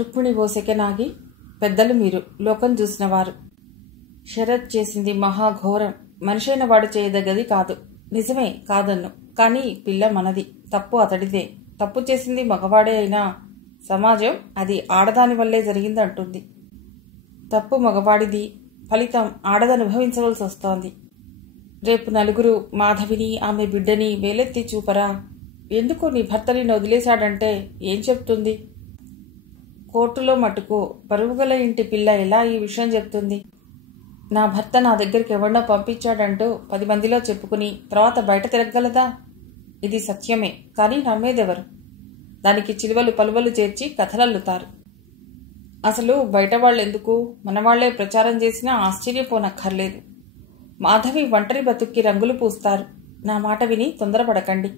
రుక్మిణి ఓ సెకనాగి, పెద్దలు మీరు, లోకం చూసినవారు. శరత్ చేసింది మహాఘోరం. మనిషైన వాడు చేయదగ్గది కాదు. నిజమే, కాదన్ను. కానీ పిల్ల మనది, తప్పు అతడిదే. తప్పు చేసింది మగవాడే అయినా సమాజం అది ఆడదాని వల్లే జరిగిందంటుంది. తప్పు మగవాడిది, ఫలితం ఆడదనుభవించవలసి వస్తోంది. రేపు నలుగురు మాధవిని, ఆమె బిడ్డని వేలెత్తి చూపరా? ఎందుకు నీ భర్తని వదిలేశాడంటే ఏం చెప్తుంది? కోర్టులో మటుకు పరుగుగల ఇంటి పిల్ల ఎలా ఈ విషయం చెప్తుంది? నా భర్త నా దగ్గరికి ఎవరినో పంపించాడంటూ 10 మందిలో చెప్పుకుని తర్వాత బయట తిరగలదా? ఇది సత్యమే, కానీ నమ్మేదెవరు? దానికి చిలువలు పలువలు చేర్చి కథలల్లుతారు. అసలు బయట వాళ్ళెందుకు, మనవాళ్లే ప్రచారం చేసినా ఆశ్చర్యపోనక్కర్లేదు. మాధవి ఒంటరి బతుక్కి రంగులు పూస్తారు. నా మాట విని తొందరపడకండి.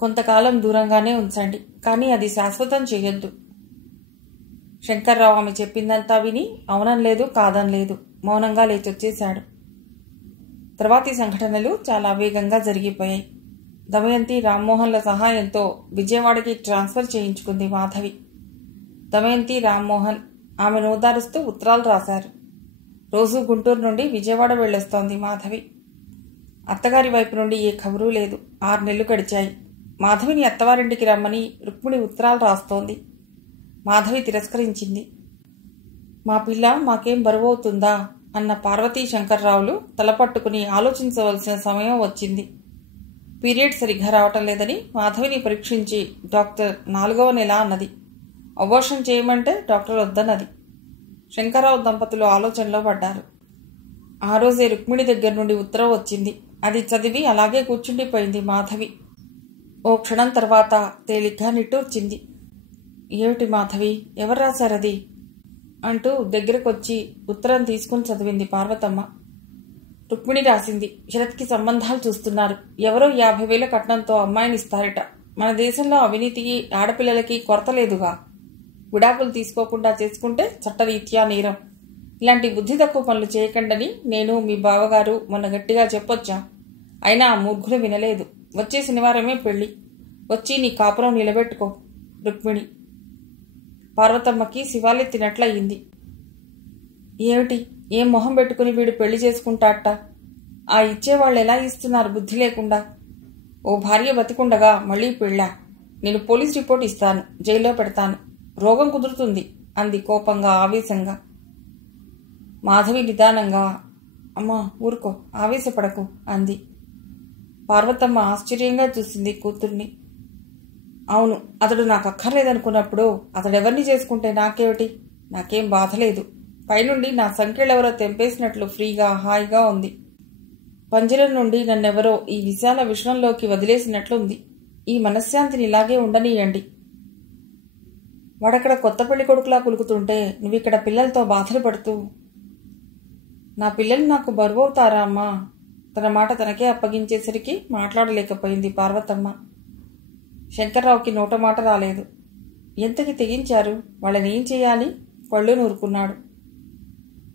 కొంతకాలం దూరంగానే ఉంచండి, కానీ అది శాశ్వతం చేయొద్దు. శంకర్రావు ఆమె చెప్పిందంతా విని అవునంలేదు కాదనలేదు, మౌనంగా లేచొచ్చేశాడు. తర్వాతి సంఘటనలు చాలా వేగంగా జరిగిపోయాయి. దమయంతి రామ్మోహన్ల సహాయంతో విజయవాడకి ట్రాన్స్ఫర్ చేయించుకుంది మాధవి. దమయంతి, రామ్మోహన్ ఆమెను ఓదారుస్తూ ఉత్తరాలు రాశారు. రోజు గుంటూరు నుండి విజయవాడ వెళ్ళొస్తోంది మాధవి. అత్తగారి వైపు నుండి ఏ ఖబరూ లేదు. 6 నెలలు గడిచాయి. మాధవిని అత్తవారింటికి రమ్మని రుక్మిణి ఉత్తరాలు రాస్తోంది. మాధవి తిరస్కరించింది. మా పిల్ల మాకేం బరువవుతుందా అన్న పార్వతీ శంకర్రావులు తలపట్టుకుని ఆలోచించవలసిన సమయం వచ్చింది. పీరియడ్ సరిగ్గా రావటం లేదని మాధవిని పరీక్షించి డాక్టర్ 4వ నెల అన్నది. అబోర్షన్ చేయమంటే డాక్టర్ వద్దన్నది. శంకర్రావు దంపతులు ఆలోచనలో పడ్డారు. ఆ రోజే రుక్మిణి దగ్గర నుండి ఉత్తరం వచ్చింది. అది చదివి అలాగే కూర్చుండిపోయింది మాధవి. ఓ క్షణం తర్వాత తేలిగ్గా నిట్టూర్చింది. ఏమిటి మాధవి, ఎవరు రాశారది అంటూ దగ్గరకొచ్చి ఉత్తరం తీసుకుని చదివింది పార్వతమ్మ. రుక్మిణి రాసింది. శరత్కి సంబంధాలు చూస్తున్నారు. ఎవరో 50,000 కట్నంతో అమ్మాయిని ఇస్తారట. మన దేశంలో అవినీతికి, ఆడపిల్లలకి కొరత లేదుగా. విడాకులు తీసుకోకుండా చేసుకుంటే చట్టరీత్యా నేరం. ఇలాంటి బుద్ధి తక్కువ పనులు చేయకండని నేను, మీ బావగారు మొన్న గట్టిగా చెప్పొచ్చాం. అయినా ఆ మూర్ఖులు వినలేదు. వచ్చే శనివారమే పెళ్లి. వచ్చి నీ కాపురం నిలబెట్టుకో. రుక్మిణి. పార్వతమ్మకి శివాలెత్తినట్లయింది. ఏమిటి, ఏం మొహం పెట్టుకుని వీడు పెళ్లి చేసుకుంటాట? ఆ ఇచ్చేవాళ్ళు ఎలా ఇస్తున్నారు బుద్ధి లేకుండా? ఓ భార్య బతికుండగా మళ్లీ పెళ్ళా? నేను పోలీస్ రిపోర్ట్ ఇస్తాను, జైల్లో పెడతాను. రోగం కుదురుతుంది అంది కోపంగా, ఆవేశంగా. మాధవి నిదానంగా, అమ్మా ఊరుకో, ఆవేశపడకు అంది. పార్వతమ్మ ఆశ్చర్యంగా చూసింది కూతుర్ని. అవును, అతడు నాకు అక్కర్లేదనుకున్నప్పుడు అతడెవరిని చేసుకుంటే నాకేమిటి? నాకేం బాధలేదు. పైనుండి నా సంఖ్యలెవరో తెంపేసినట్లు ఫ్రీగా, హాయిగా ఉంది. పంజరం నుండి నన్నెవరో ఈ విశాల విశ్వంలోకి వదిలేసినట్లుంది. ఈ మనశ్శాంతిని ఇలాగే ఉండనీయండి. వాడక్కడ కొత్త పెళ్లి కొడుకులా కులుకుతుంటే నువ్విక్కడ పిల్లలతో బాధలు పడుతూ. నా పిల్లలు నాకు బరువవుతారా అమ్మా? తన మాట తనకే అప్పగించేసరికి మాట్లాడలేకపోయింది పార్వతమ్మ. శంకర్రావుకి నోట మాట రాలేదు. ఎంతకి తెగించారు? వాళ్ళని ఏం చేయాలి? పళ్ళు నూరుకున్నాడు.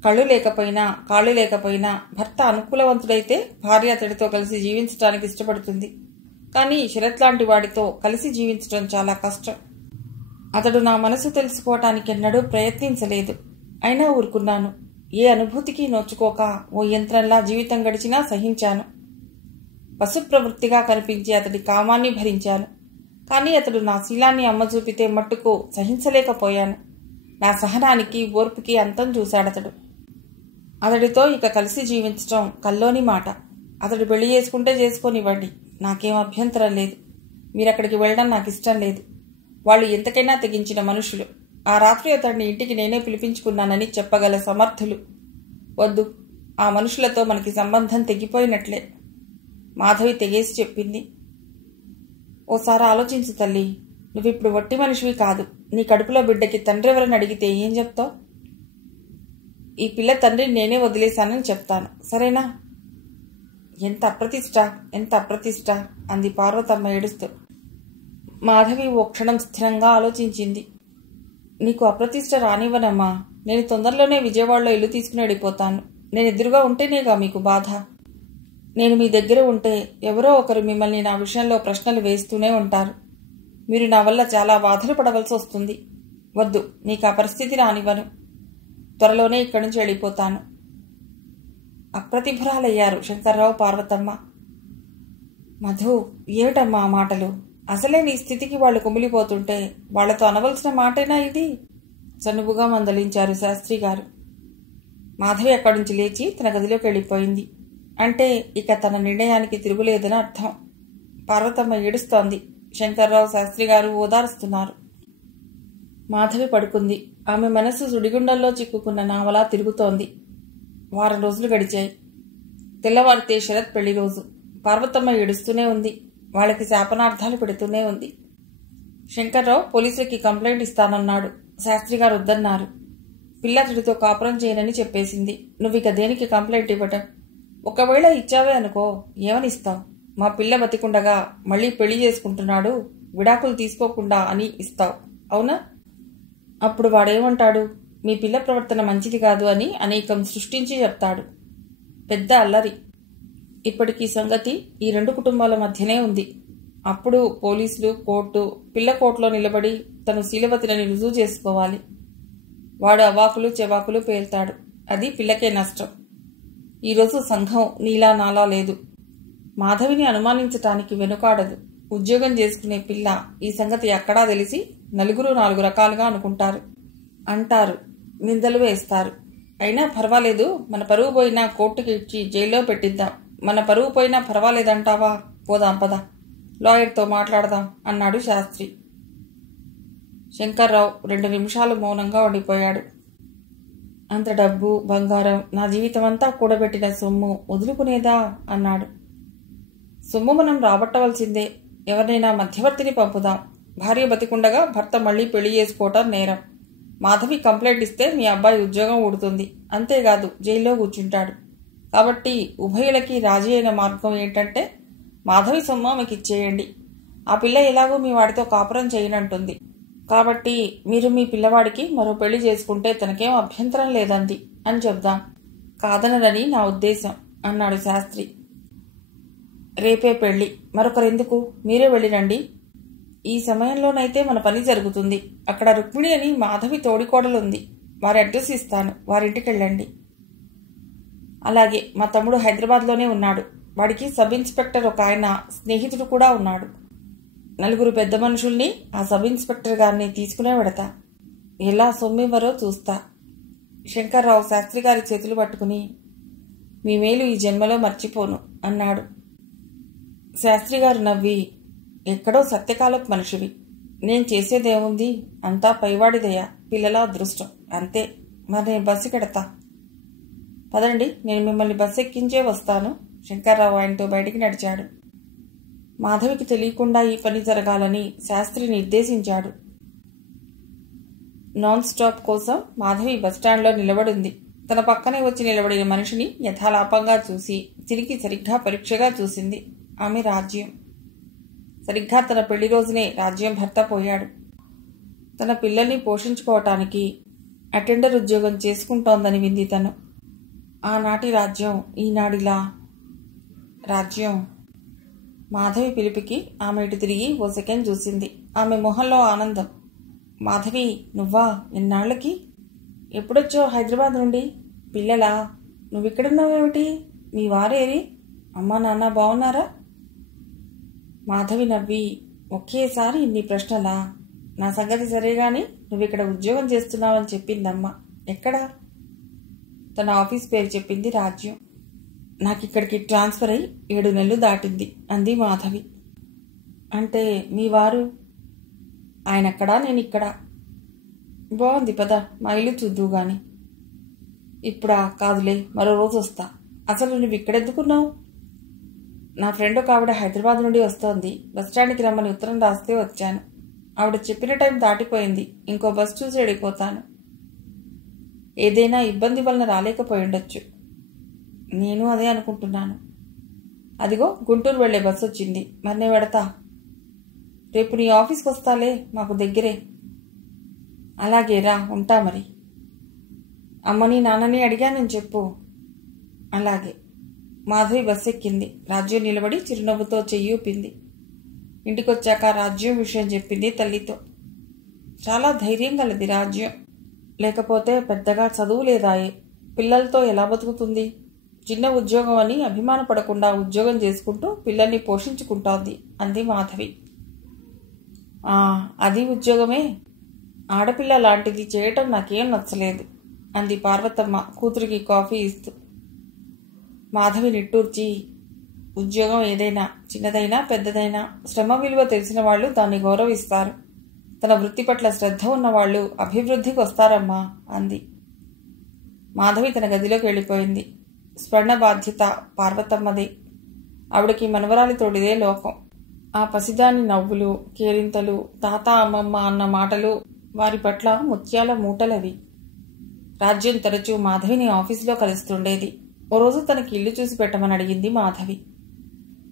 కళ్ళు లేకపోయినా, కాళ్ళు లేకపోయినా భర్త అనుకూలవంతుడైతే భార్య అతడితో కలిసి జీవించడానికి ఇష్టపడుతుంది. కానీ శరత్ లాంటి వాడితో కలిసి జీవించడం చాలా కష్టం. అతడు నా మనసు తెలుసుకోవటానికి ఎన్నడూ ప్రయత్నించలేదు. అయినా ఊరుకున్నాను. ఏ అనుభూతికి నోచుకోక ఓ యంత్రంలా జీవితం గడిచినా సహించాను. పశు ప్రవృత్తిగా కనిపించి అతడి కామాన్ని భరించాను. కానీ అతడు నా శీలాన్ని అమ్మ చూపితే మట్టుకు సహించలేకపోయాను. నా సహనానికి, ఓర్పుకి అంతం చూశాడతడు. అతడితో ఇక కలిసి జీవించటం కల్లోని మాట. అతడు పెళ్లి చేసుకుంటే చేసుకోనివ్వండి, నాకేం అభ్యంతరం లేదు. మీరక్కడికి వెళ్ళడం నాకు ఇష్టం లేదు. వాళ్ళు ఎంతకైనా తెగించిన మనుషులు. ఆ రాత్రి అతడిని ఇంటికి నేనే పిలిపించుకున్నానని చెప్పగల సమర్థులు. వద్దు, ఆ మనుషులతో మనకి సంబంధం తెగిపోయినట్లే. మాధవి తెగేసి చెప్పింది. ఓసారి ఆలోచించు తల్లి. నువ్విప్పుడు వట్టి మనిషివి కాదు. నీ కడుపులో బిడ్డకి తండ్రి ఎవరని అడిగితే ఏం చెప్తావు? ఈ పిల్ల తండ్రిని నేనే వదిలేశానని చెప్తాను, సరేనా? ఎంత అప్రతిష్ట, ఎంత అప్రతిష్ట అంది పార్వతమ్మ ఏడుస్తూ. మాధవి ఓ క్షణం స్థిరంగా ఆలోచించింది. నీకు అప్రతిష్ట రానివ్వనమ్మా. నేను తొందరలోనే విజయవాడలో ఇల్లు తీసుకుని వెళ్ళిపోతాను. నేను ఎదురుగా ఉంటేనేగా మీకు బాధ. నేను మీ దగ్గర ఉంటే ఎవరో ఒకరు మిమ్మల్ని నా విషయంలో ప్రశ్నలు వేస్తూనే ఉంటారు. మీరు నా వల్ల చాలా బాధలు పడవలసి వస్తుంది. వద్దు, నీకు ఆ పరిస్థితి రానివ్వను. త్వరలోనే ఇక్కడి నుంచి వెళ్ళిపోతాను. అప్రతిభురాలయ్యారు శంకర్రావు, పార్వతమ్మ. మధు, ఏమిటమ్మా ఆ మాటలు? అసలే నీ స్థితికి వాళ్ళు కుమిలిపోతుంటే వాళ్లతో అనవలసిన మాటేనా ఇది? సనువుగా మందలించారు శాస్త్రి గారు. మాధవి అక్కడి నుంచి లేచి తన గదిలోకి వెళ్ళిపోయింది. అంటే ఇక తన నిర్ణయానికి తిరుగులేదని అర్థం. పార్వతమ్మ ఏడుస్తోంది. శంకర్రావు, శాస్త్రి గారు ఓదారుస్తున్నారు. మాధవి పడుకుంది. ఆమె మనస్సు సుడిగుండంలో చిక్కుకున్న నావలా తిరుగుతోంది. వారం రోజులు గడిచాయి. తెల్లవారితే శరత్ పెళ్లి రోజు. పార్వతమ్మ ఏడుస్తూనే ఉంది. వాళ్ళకి శాపనార్థాలు పెడుతూనే ఉంది. శంకర్రావు పోలీసులకి కంప్లైంట్ ఇస్తానన్నాడు. శాస్త్రి గారు వద్దన్నారు. పిల్లతుడితో కాపురం చేయనని చెప్పేసింది. నువ్విక దేనికి కంప్లైంట్ ఇవ్వటం? ఒకవేళ ఇచ్చావే అనుకో, ఏమనిస్తావు? మా పిల్ల బతికుండగా మళ్ళీ పెళ్లి చేసుకుంటున్నాడు, విడాకులు తీసుకోకుండా అని ఇస్తావు, అవునా? అప్పుడు వాడేమంటాడు? మీ పిల్ల ప్రవర్తన మంచిది కాదు అని అనేకం సృష్టించి చెప్తాడు. పెద్ద అల్లరి. ఇప్పటికీ సంగతి ఈ రెండు కుటుంబాల మధ్యనే ఉంది. అప్పుడు పోలీసులు, కోర్టు, పిల్ల కోర్టులో నిలబడి తను శీలవతిని రుజువు చేసుకోవాలి. వాడు అవాకులు చెవాకులు పేల్తాడు. అది పిల్లకే నష్టం. ఈరోజు సంఘం నీలా నాలా లేదు. మాధవిని అనుమానించటానికి వెనుకాడదు. ఉద్యోగం చేసుకునే పిల్ల ఈ సంగతి ఎక్కడా తెలిసి నలుగురు నాలుగు రకాలుగా అనుకుంటారు, అంటారు, నిందలు వేస్తారు. అయినా పర్వాలేదు, మన పరువు పోయినా కోర్టుకి ఇచ్చి జైల్లో పెట్టిద్దాం. మన పరువు పోయినా పర్వాలేదంటావా? పోదాం పద, లాయర్తో మాట్లాడదాం అన్నాడు శాస్త్రి. శంకర్రావు 2 నిమిషాలు మౌనంగా ఉండిపోయాడు. అంత డబ్బు, బంగారం, నా జీవితమంతా కూడబెట్టిన సొమ్ము వదులుకునేదా అన్నాడు. సొమ్ము మనం రాబట్టవలసిందే. ఎవరినైనా మధ్యవర్తిని పంపుదాం. భార్య బతికుండగా భర్త మళ్లీ పెళ్లి చేసుకోవటం నేరం. మాధవి కంప్లైంట్ ఇస్తే మీ అబ్బాయి ఉద్యోగం ఊడుతుంది. అంతేకాదు, జైల్లో కూర్చుంటాడు. కాబట్టి ఉభయులకి రాజీ అయిన మార్గం ఏంటంటే మాధవి సొమ్ము ఆమెకి ఇచ్చేయండి. ఆ పిల్ల ఎలాగో మీ వాడితో కాపురం చేయనంటుంది. కాబట్టి మీరు మీ పిల్లవాడికి మరో పెళ్లి చేసుకుంటే తనకేం అభ్యంతరం లేదంది అని చెప్దాం. కాదనదని నా ఉద్దేశం అన్నాడు శాస్త్రి. రేపే పెళ్లి, మరొకరెందుకు? మీరే వెళ్ళిరండి. ఈ సమయంలోనైతే మన పని జరుగుతుంది. అక్కడ రుక్మిణి అని మాధవి తోడికోడలుంది. వారి అడ్రస్ ఇస్తాను, వారింటికి వెళ్ళండి. అలాగే, మా తమ్ముడు హైదరాబాద్లోనే ఉన్నాడు. వాడికి సబ్ ఇన్స్పెక్టర్ ఒక ఆయన స్నేహితుడు కూడా ఉన్నాడు. 4 పెద్ద మనుషుల్ని ఆ సబ్ ఇన్స్పెక్టర్ గారిని తీసుకునే వెడతా. ఎలా సొమ్మివ్వరో చూస్తా. శంకర్రావు శాస్త్రి గారి చేతులు పట్టుకుని, మీ మేలు ఈ జన్మలో మర్చిపోను అన్నాడు. శాస్త్రి గారు నవ్వి, ఎక్కడో సత్యకాలపు మనిషివి. నేను చేసేదేముంది? అంతా పైవాడిదయ్యా, పిల్లల అదృష్టం అంతే. మరి నేను బస్సు కెడతా. పదండి, నేను మిమ్మల్ని బస్సు ఎక్కించే వస్తాను. శంకర్రావు ఆయనతో బయటికి నడిచాడు. మాధవికి తెలియకుండా ఈ పని జరగాలని శాస్త్రి నిర్దేశించాడు. నాన్ స్టాప్ కోసం మాధవి బస్టాండ్లో నిలబడింది. తన పక్కనే వచ్చి నిలబడిన మనిషిని యథాలాపంగా చూసి తిరిగి సరిగ్గా పరీక్షగా చూసింది. ఆమె రాజ్యం. సరిగ్గా తన పెళ్లి రోజునే రాజ్యం భర్త పోయాడు. తన పిల్లల్ని పోషించుకోవటానికి అటెండర్ ఉద్యోగం చేసుకుంటోందని వింది తను. ఆనాటి రాజ్యం ఈనాడిలా. రాజ్యం. మాధవి పిలిపికి ఆమె ఇటు తిరిగి ఓ సెకండ్ చూసింది. ఆమె మొహంలో ఆనందం. మాధవి, నువ్వా? ఎన్నాళ్లకి? ఎప్పుడొచ్చావు హైదరాబాద్ నుండి? పిల్లలా? నువ్విక్కడున్నావేమిటి? మీ వారేరి? అమ్మా నాన్న బాగున్నారా? మాధవి నవ్వి, ఒకేసారి ఇన్ని ప్రశ్నలా? నా సంగతి సరేగాని నువ్విక్కడ ఉద్యోగం చేస్తున్నావని చెప్పిందమ్మ. ఎక్కడా? తన ఆఫీస్ పేరు చెప్పింది రాజ్యం. నాకిక్కడికి ట్రాన్స్ఫర్ అయి 7 నెలలు దాటింది అంది మాధవి. అంటే మీ వారు? ఆయనక్కడా, నేనిక్కడా. బాగుంది పద, మా ఇల్లు చూద్దువు గాని. ఇప్పుడా? కాదులే, మరో రోజు వస్తా. అసలు నువ్వు ఇక్కడెందుకున్నావు? నా ఫ్రెండ్ ఒక ఆవిడ హైదరాబాద్ నుండి వస్తోంది. బస్టాండ్కి రమ్మని ఉత్తరం రాస్తే వచ్చాను. ఆవిడ చెప్పిన టైం దాటిపోయింది. ఇంకో బస్ చూసి వెళ్ళిపోతాను. ఏదైనా ఇబ్బంది వలన రాలేకపోయిండొచ్చు. నేను అదే అనుకుంటున్నాను. అదిగో గుంటూరు వెళ్లే బస్సు వచ్చింది. మరి నేను వెడతా. రేపు నీ ఆఫీస్కి వస్తాలే, మాకు దగ్గరే. అలాగే రా, ఉంటా మరి. అమ్మని నాన్నని అడిగానని చెప్పు. అలాగే. మాధవి బస్సు ఎక్కింది. రాజ్యం నిలబడి చిరునవ్వుతో చెయ్యి ఊపింది. ఇంటికొచ్చాక రాజ్యం విషయం చెప్పింది తల్లితో. చాలా ధైర్యం గలది రాజ్యం. లేకపోతే పెద్దగా చదువు లేదాయే, పిల్లలతో ఎలా బతుకుతుంది? చిన్న ఉద్యోగం అని అభిమానపడకుండా ఉద్యోగం చేసుకుంటూ పిల్లల్ని పోషించుకుంటోంది అంది మాధవి. అది ఉద్యోగమే. ఆడపిల్ల లాంటిది చేయటం నాకేం నచ్చలేదు అంది పార్వతమ్మ కూతురికి కాఫీ ఇస్తూ. మాధవి నిట్టూర్చి, ఉద్యోగం ఏదైనా, చిన్నదైనా పెద్దదైనా, శ్రమ విలువ తెలిసిన వాళ్ళు దాన్ని గౌరవిస్తారు. తన వృత్తి పట్ల శ్రద్ధ ఉన్నవాళ్లు అభివృద్ధికి వస్తారమ్మా అంది. మాధవి తన గదిలోకి వెళ్ళిపోయింది. స్వర్ణ బాధ్యత పార్వతమ్మదే. ఆవిడకి మనవరాలి తోడిదే లోకం. ఆ పసిదాని నవ్వులు, కేరింతలు, తాత అమ్మమ్మ అన్న మాటలు వారి పట్ల ముత్యాల మూటలవి. రాజ్యం తరచూ మాధవిని ఆఫీసులో కలుస్తుండేది. ఓ రోజు తనకి ఇల్లు చూసి పెట్టమని అడిగింది మాధవి.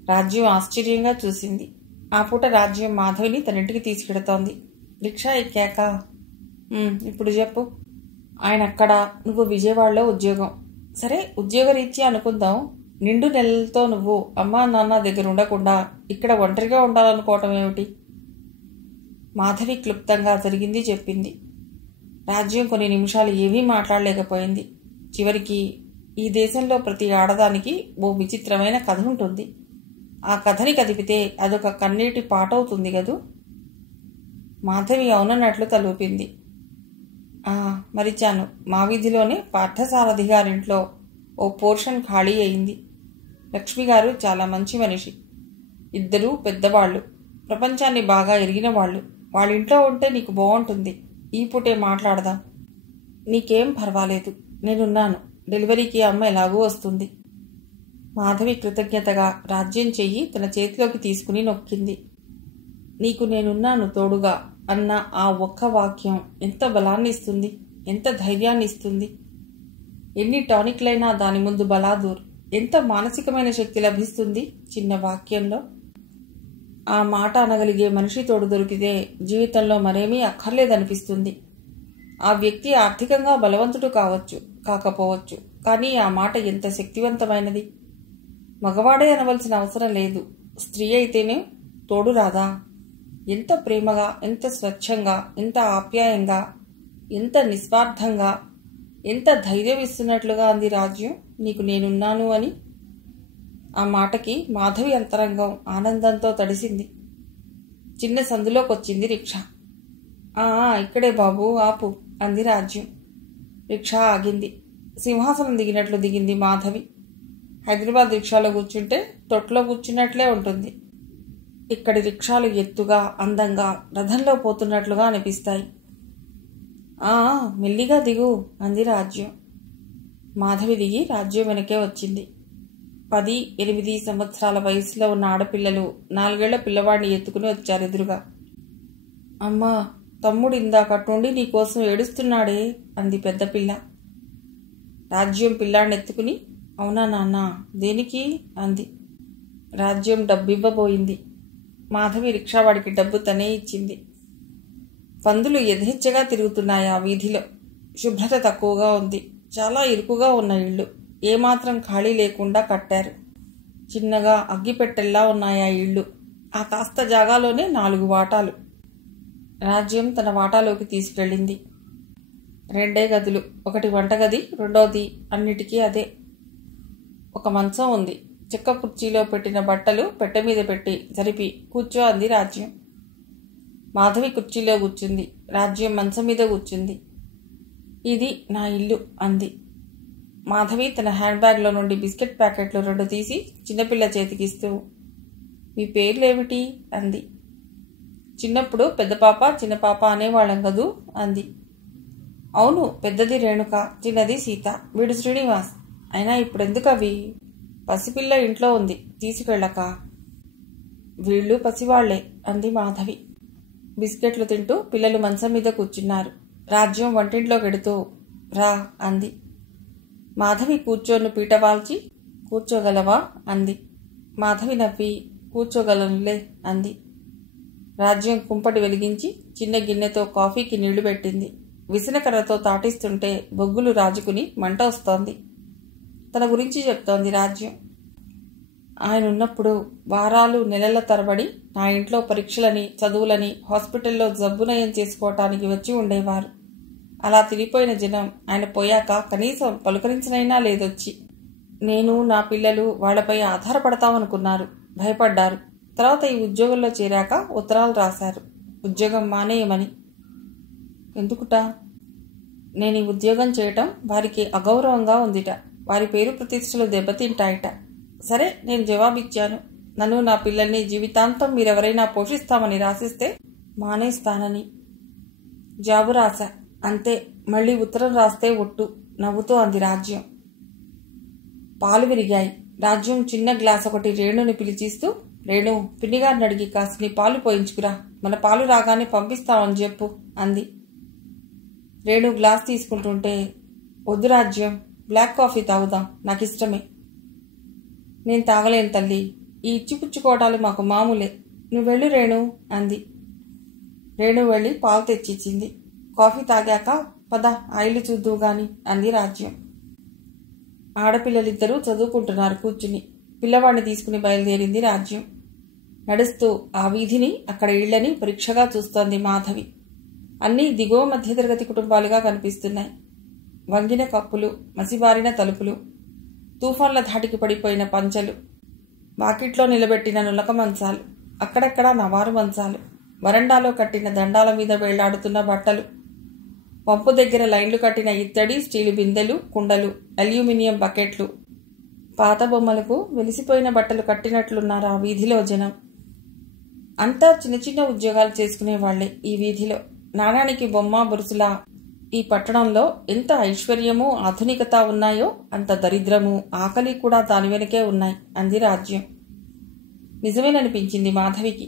రాజ్యం ఆశ్చర్యంగా చూసింది. ఆ పూట రాజ్యం మాధవిని తనింటికి తీసుకెడుతోంది. రిక్షా ఎక్కాక, ఇప్పుడు చెప్పు. ఆయన అక్కడ, నువ్వు విజయవాడలో ఉద్యోగం. సరే, ఉద్యోగరీత్యా అనుకుందాం. నిండు నెలలతో నువ్వు అమ్మా నాన్న దగ్గర ఉండకుండా ఇక్కడ ఒంటరిగా ఉండాలనుకోవటం ఏమిటి? మాధవి క్లుప్తంగా జరిగింది చెప్పింది. రాజ్యం కొన్ని నిమిషాలు ఏమీ మాట్లాడలేకపోయింది. చివరికి, ఈ దేశంలో ప్రతి ఆడదానికి ఓ విచిత్రమైన కథ ఉంటుంది. ఆ కథని కదిపితే అదొక కన్నీటి పాటవుతుంది గదు. మాధవి అవునన్నట్లు తలూపింది. మరిచాను, మా వీధిలోనే పార్థసారథి గారింట్లో ఓ పోర్షన్ ఖాళీ అయింది. లక్ష్మిగారు చాలా మంచి మనిషి. ఇద్దరూ పెద్దవాళ్లు, ప్రపంచాన్ని బాగా ఎరిగిన వాళ్ళు. వాళ్ళింట్లో ఉంటే నీకు బాగుంటుంది. ఈ పూటే మాట్లాడదాం. నీకేం పర్వాలేదు, నేనున్నాను. డెలివరీకి అమ్మ ఎలాగూ వస్తుంది. మాధవి కృతజ్ఞతగా రాజ్యం చెయ్యి తన చేతిలోకి తీసుకుని నొక్కింది. నీకు నేనున్నాను తోడుగా అన్న ఆ ఒక్క వాక్యం ఎంత బలాన్ని ఇస్తుంది, ఎంత ధైర్యాన్ని ఇస్తుంది. ఎన్ని టానిక్లైనా దాని ముందు బలాదూర్. ఎంత మానసికమైన శక్తి లభిస్తుంది చిన్న వాక్యంలో. ఆ మాట అనగలిగే మనిషి తోడు దొరికితే జీవితంలో మరేమీ అక్కర్లేదనిపిస్తుంది. ఆ వ్యక్తి ఆర్థికంగా బలవంతుడు కావచ్చు, కాకపోవచ్చు, కానీ ఆ మాట ఎంత శక్తివంతమైనది. మగవాడే అనవలసిన అవసరం లేదు. స్త్రీ అయితేనే తోడు రాదా? ఎంత ప్రేమగా, ఎంత స్వచ్ఛంగా, ఎంత ఆప్యాయంగా, ఎంత నిస్వార్థంగా, ఎంత ధైర్యం ఇస్తున్నట్లుగా అంది రాజ్యం నీకు నేనున్నాను అని. ఆ మాటకి మాధవి అంతరంగం ఆనందంతో తడిసింది. చిన్న సందులోకొచ్చింది రిక్షా. ఇక్కడే బాబు, ఆపు అంది రాజ్యం. రిక్షా ఆగింది. సింహాసనం దిగినట్లు దిగింది మాధవి. హైదరాబాద్ రిక్షాలో కూర్చుంటే తొట్లో కూర్చున్నట్లే ఉంటుంది. ఇక్కడి రిక్షాలు ఎత్తుగా, అందంగా, రథంలో పోతున్నట్లుగా అనిపిస్తాయి. మెల్లిగా దిగు అంది రాజ్యం. మాధవి దిగి రాజ్యం వెనకే వచ్చింది. 10-8 సంవత్సరాల వయసులో ఉన్న ఆడపిల్లలు 4 ఏళ్ల పిల్లవాడిని ఎత్తుకుని వచ్చారు ఎదురుగా. అమ్మా, తమ్ముడు ఇందాకట్నుండి నీకోసం ఏడుస్తున్నాడే అంది పెద్ద పిల్ల. రాజ్యం పిల్లాడిని ఎత్తుకుని, అవునా నాన్న, దేనికి అంది. రాజ్యం డబ్బివ్వబోయింది. మాధవి రిక్షావాడికి డబ్బు తనే ఇచ్చింది. పందులు యథేచ్ఛగా తిరుగుతున్నాయి ఆ వీధిలో. శుభ్రత తక్కువగా ఉంది. చాలా ఇరుకుగా ఉన్న ఇళ్ళు. ఏమాత్రం ఖాళీ లేకుండా కట్టారు. చిన్నగా అగ్గిపెట్టెల్లా ఉన్నాయి ఆ ఇళ్ళు. ఆ కాస్త జాగాలోనే 4 వాటాలు. రాజ్యం తన వాటాలోకి తీసుకెళ్ళింది. 2 గదులు. ఒకటి వంటగది, రెండోది అన్నిటికీ అదే. ఒక మంచం ఉంది. చెక్క కుర్చీలో పెట్టిన బట్టలు పెట్టె మీద పెట్టి జరిపి కూర్చో అంది రాజ్యం. మాధవి కుర్చీలో కూర్చుంది. రాజ్యం మంచం మీద కూర్చుంది. ఇది నా ఇల్లు అంది. మాధవి తన హ్యాండ్ బ్యాగ్లో నుండి బిస్కెట్ ప్యాకెట్లు 2 తీసి చిన్నపిల్ల చేతికిస్తూ, మీ పేర్లేమిటి అంది. చిన్నప్పుడు పెద్ద పాప, చిన్న పాప అనేవాళ్ళం కదూ అంది. అవును, పెద్దది రేణుక, చిన్నది సీత, వీడు శ్రీనివాస్. అయినా ఇప్పుడెందుకు అవి? పసిపిల్ల ఇంట్లో ఉంది, తీసుకెళ్ళక. వీళ్ళు పసివాళ్లే అంది మాధవి. బిస్కెట్లు తింటూ పిల్లలు మంచం మీద కూర్చున్నారు. రాజ్యం వంటింట్లో గెడుతూ, రా అంది. మాధవి కూర్చోను పీట వాల్చి, కూర్చోగలవా అంది. మాధవి నవ్వి, కూర్చోగలనులే అంది. రాజ్యం కుంపటి వెలిగించి చిన్న గిన్నెతో కాఫీకి నీళ్లు పెట్టింది. విసనకర్రతో తాటిస్తుంటే బొగ్గులు రాజుకుని మంట వస్తోంది. తన గురించి చెప్తోంది రాజ్యం. ఆయన ఉన్నప్పుడు వారాలు నెలల తరబడి నా ఇంట్లో పరీక్షలని, చదువులని, హాస్పిటల్లో జబ్బు నయం చేసుకోవటానికి వచ్చి ఉండేవారు. అలా తిరిగిపోయిన జనం ఆయన పోయాక కనీసం పలుకరించనైనా లేదొచ్చి. నేను, నా పిల్లలు వాళ్లపై ఆధారపడతామనుకున్నారు. భయపడ్డారు. తర్వాత ఈ ఉద్యోగంలో చేరాక ఉత్తరాలు రాశారు, ఉద్యోగం మానేయమని. ఎందుకుట? నేను ఈ ఉద్యోగం చేయటం వారికి అగౌరవంగా ఉందిట. వారి పేరు ప్రతిష్టలు దెబ్బతింటాయిట. సరే, నేను జవాబిచ్చాను. నన్ను, నా పిల్లల్ని జీవితాంతం మీరెవరైనా పోషిస్తామని రాసిస్తే మానేస్తానని. జాబు రాశా, అంతే. మళ్ళీ ఉత్తరం రాస్తే ఒట్టు, నవ్వుతూ అంది రాజ్యం. పాలు విరిగాయి. రాజ్యం చిన్న గ్లాస్ ఒకటి రేణుని పిలిచిస్తూ, రేణు, పిన్నిగారిని అడిగి కాసిని పాలు పోయించుకురా, మన పాలు రాగానే పంపిస్తామని చెప్పు అంది. రేణు గ్లాస్ తీసుకుంటుంటే, వద్దు రాజ్యం, బ్లాక్ కాఫీ తాగుదాం, నాకిష్టమే. నేను తాగలేను తల్లి, ఈ ఇచ్చిపుచ్చుకోవటాలు మాకు మామూలే. నువ్వు వెళ్ళు రేణు అంది. రేణు వెళ్ళి పాలు తెచ్చిచ్చింది. కాఫీ తాగాక పద ఆయిల్ చూద్దువు గాని అంది రాజ్యం. ఆడపిల్లలిద్దరూ చదువుకుంటున్నారు కూర్చుని. పిల్లవాడిని తీసుకుని బయలుదేరింది రాజ్యం. నడుస్తూ ఆ వీధిని, అక్కడ ఇళ్లని పరీక్షగా చూస్తోంది మాధవి. అన్నీ దిగువ మధ్యతరగతి కుటుంబాలుగా కనిపిస్తున్నాయి. వంగిన కప్పులు, మసిబారిన తలుపులు, తుఫాన్ల ధాటికి పడిపోయిన పంచలు, వాకిట్లో నిలబెట్టిన నులక మంచాలు, అక్కడక్కడా నవారు మంచాలు, వరండాలో కట్టిన దండాల మీద వేళ్లాడుతున్న బట్టలు, పంపు దగ్గర లైన్లు కట్టిన ఇత్తడి, స్టీలు బిందెలు, కుండలు, అల్యూమినియం బకెట్లు, పాత బొమ్మలకు వెలిసిపోయిన బట్టలు కట్టినట్లున్నారు ఆ వీధిలో జనం. అంతా చిన్న చిన్న ఉద్యోగాలు చేసుకునేవాళ్లే ఈ వీధిలో. నాణానికి బొమ్మ బొరుసులా ఈ పట్టణంలో ఎంత ఐశ్వర్యమూ ఆధునికత ఉన్నాయో అంత దరిద్రము, ఆకలి కూడా దాని వెనకే ఉన్నాయి అంది రాజ్యం. నిజమేననిపించింది మాధవికి.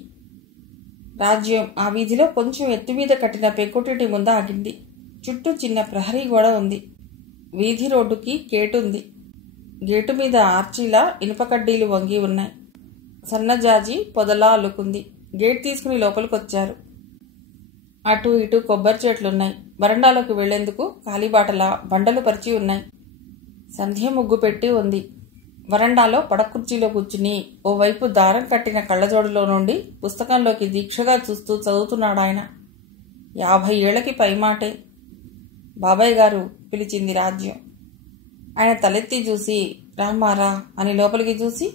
రాజ్యం ఆ వీధిలో కొంచెం ఎత్తుమీద కట్టిన పెంకుటింటి ముందు ఆగింది. చుట్టూ చిన్న ప్రహరీ గోడ ఉంది. వీధి రోడ్డుకి గేటుంది. గేటు మీద ఆర్చీలా ఇనుప కడ్డీలు వంగి ఉన్నాయి. సన్నజాజి పొదలా అల్లుకుంది. గేట్ తీసుకుని లోపలికొచ్చారు. అటు ఇటు కొబ్బరి చెట్లున్నాయి. వరండాలోకి వెళ్లేందుకు కాలిబాటలా బండలు పరిచి ఉన్నాయి. సంధ్య ముగ్గు పెట్టి ఉంది. వరండాలో పడకుర్చీలో కూర్చుని ఓవైపు దారం కట్టిన కళ్ళజోడులో నుండి పుస్తకంలోకి దీక్షగా చూస్తూ చదువుతున్నాడాయన. 50 ఏళ్లకి పైమాటే. బాబాయ్ గారు పిలిచింది రాజ్యం. ఆయన తలెత్తి చూసి, రామ్మారా అని లోపలికి చూసి,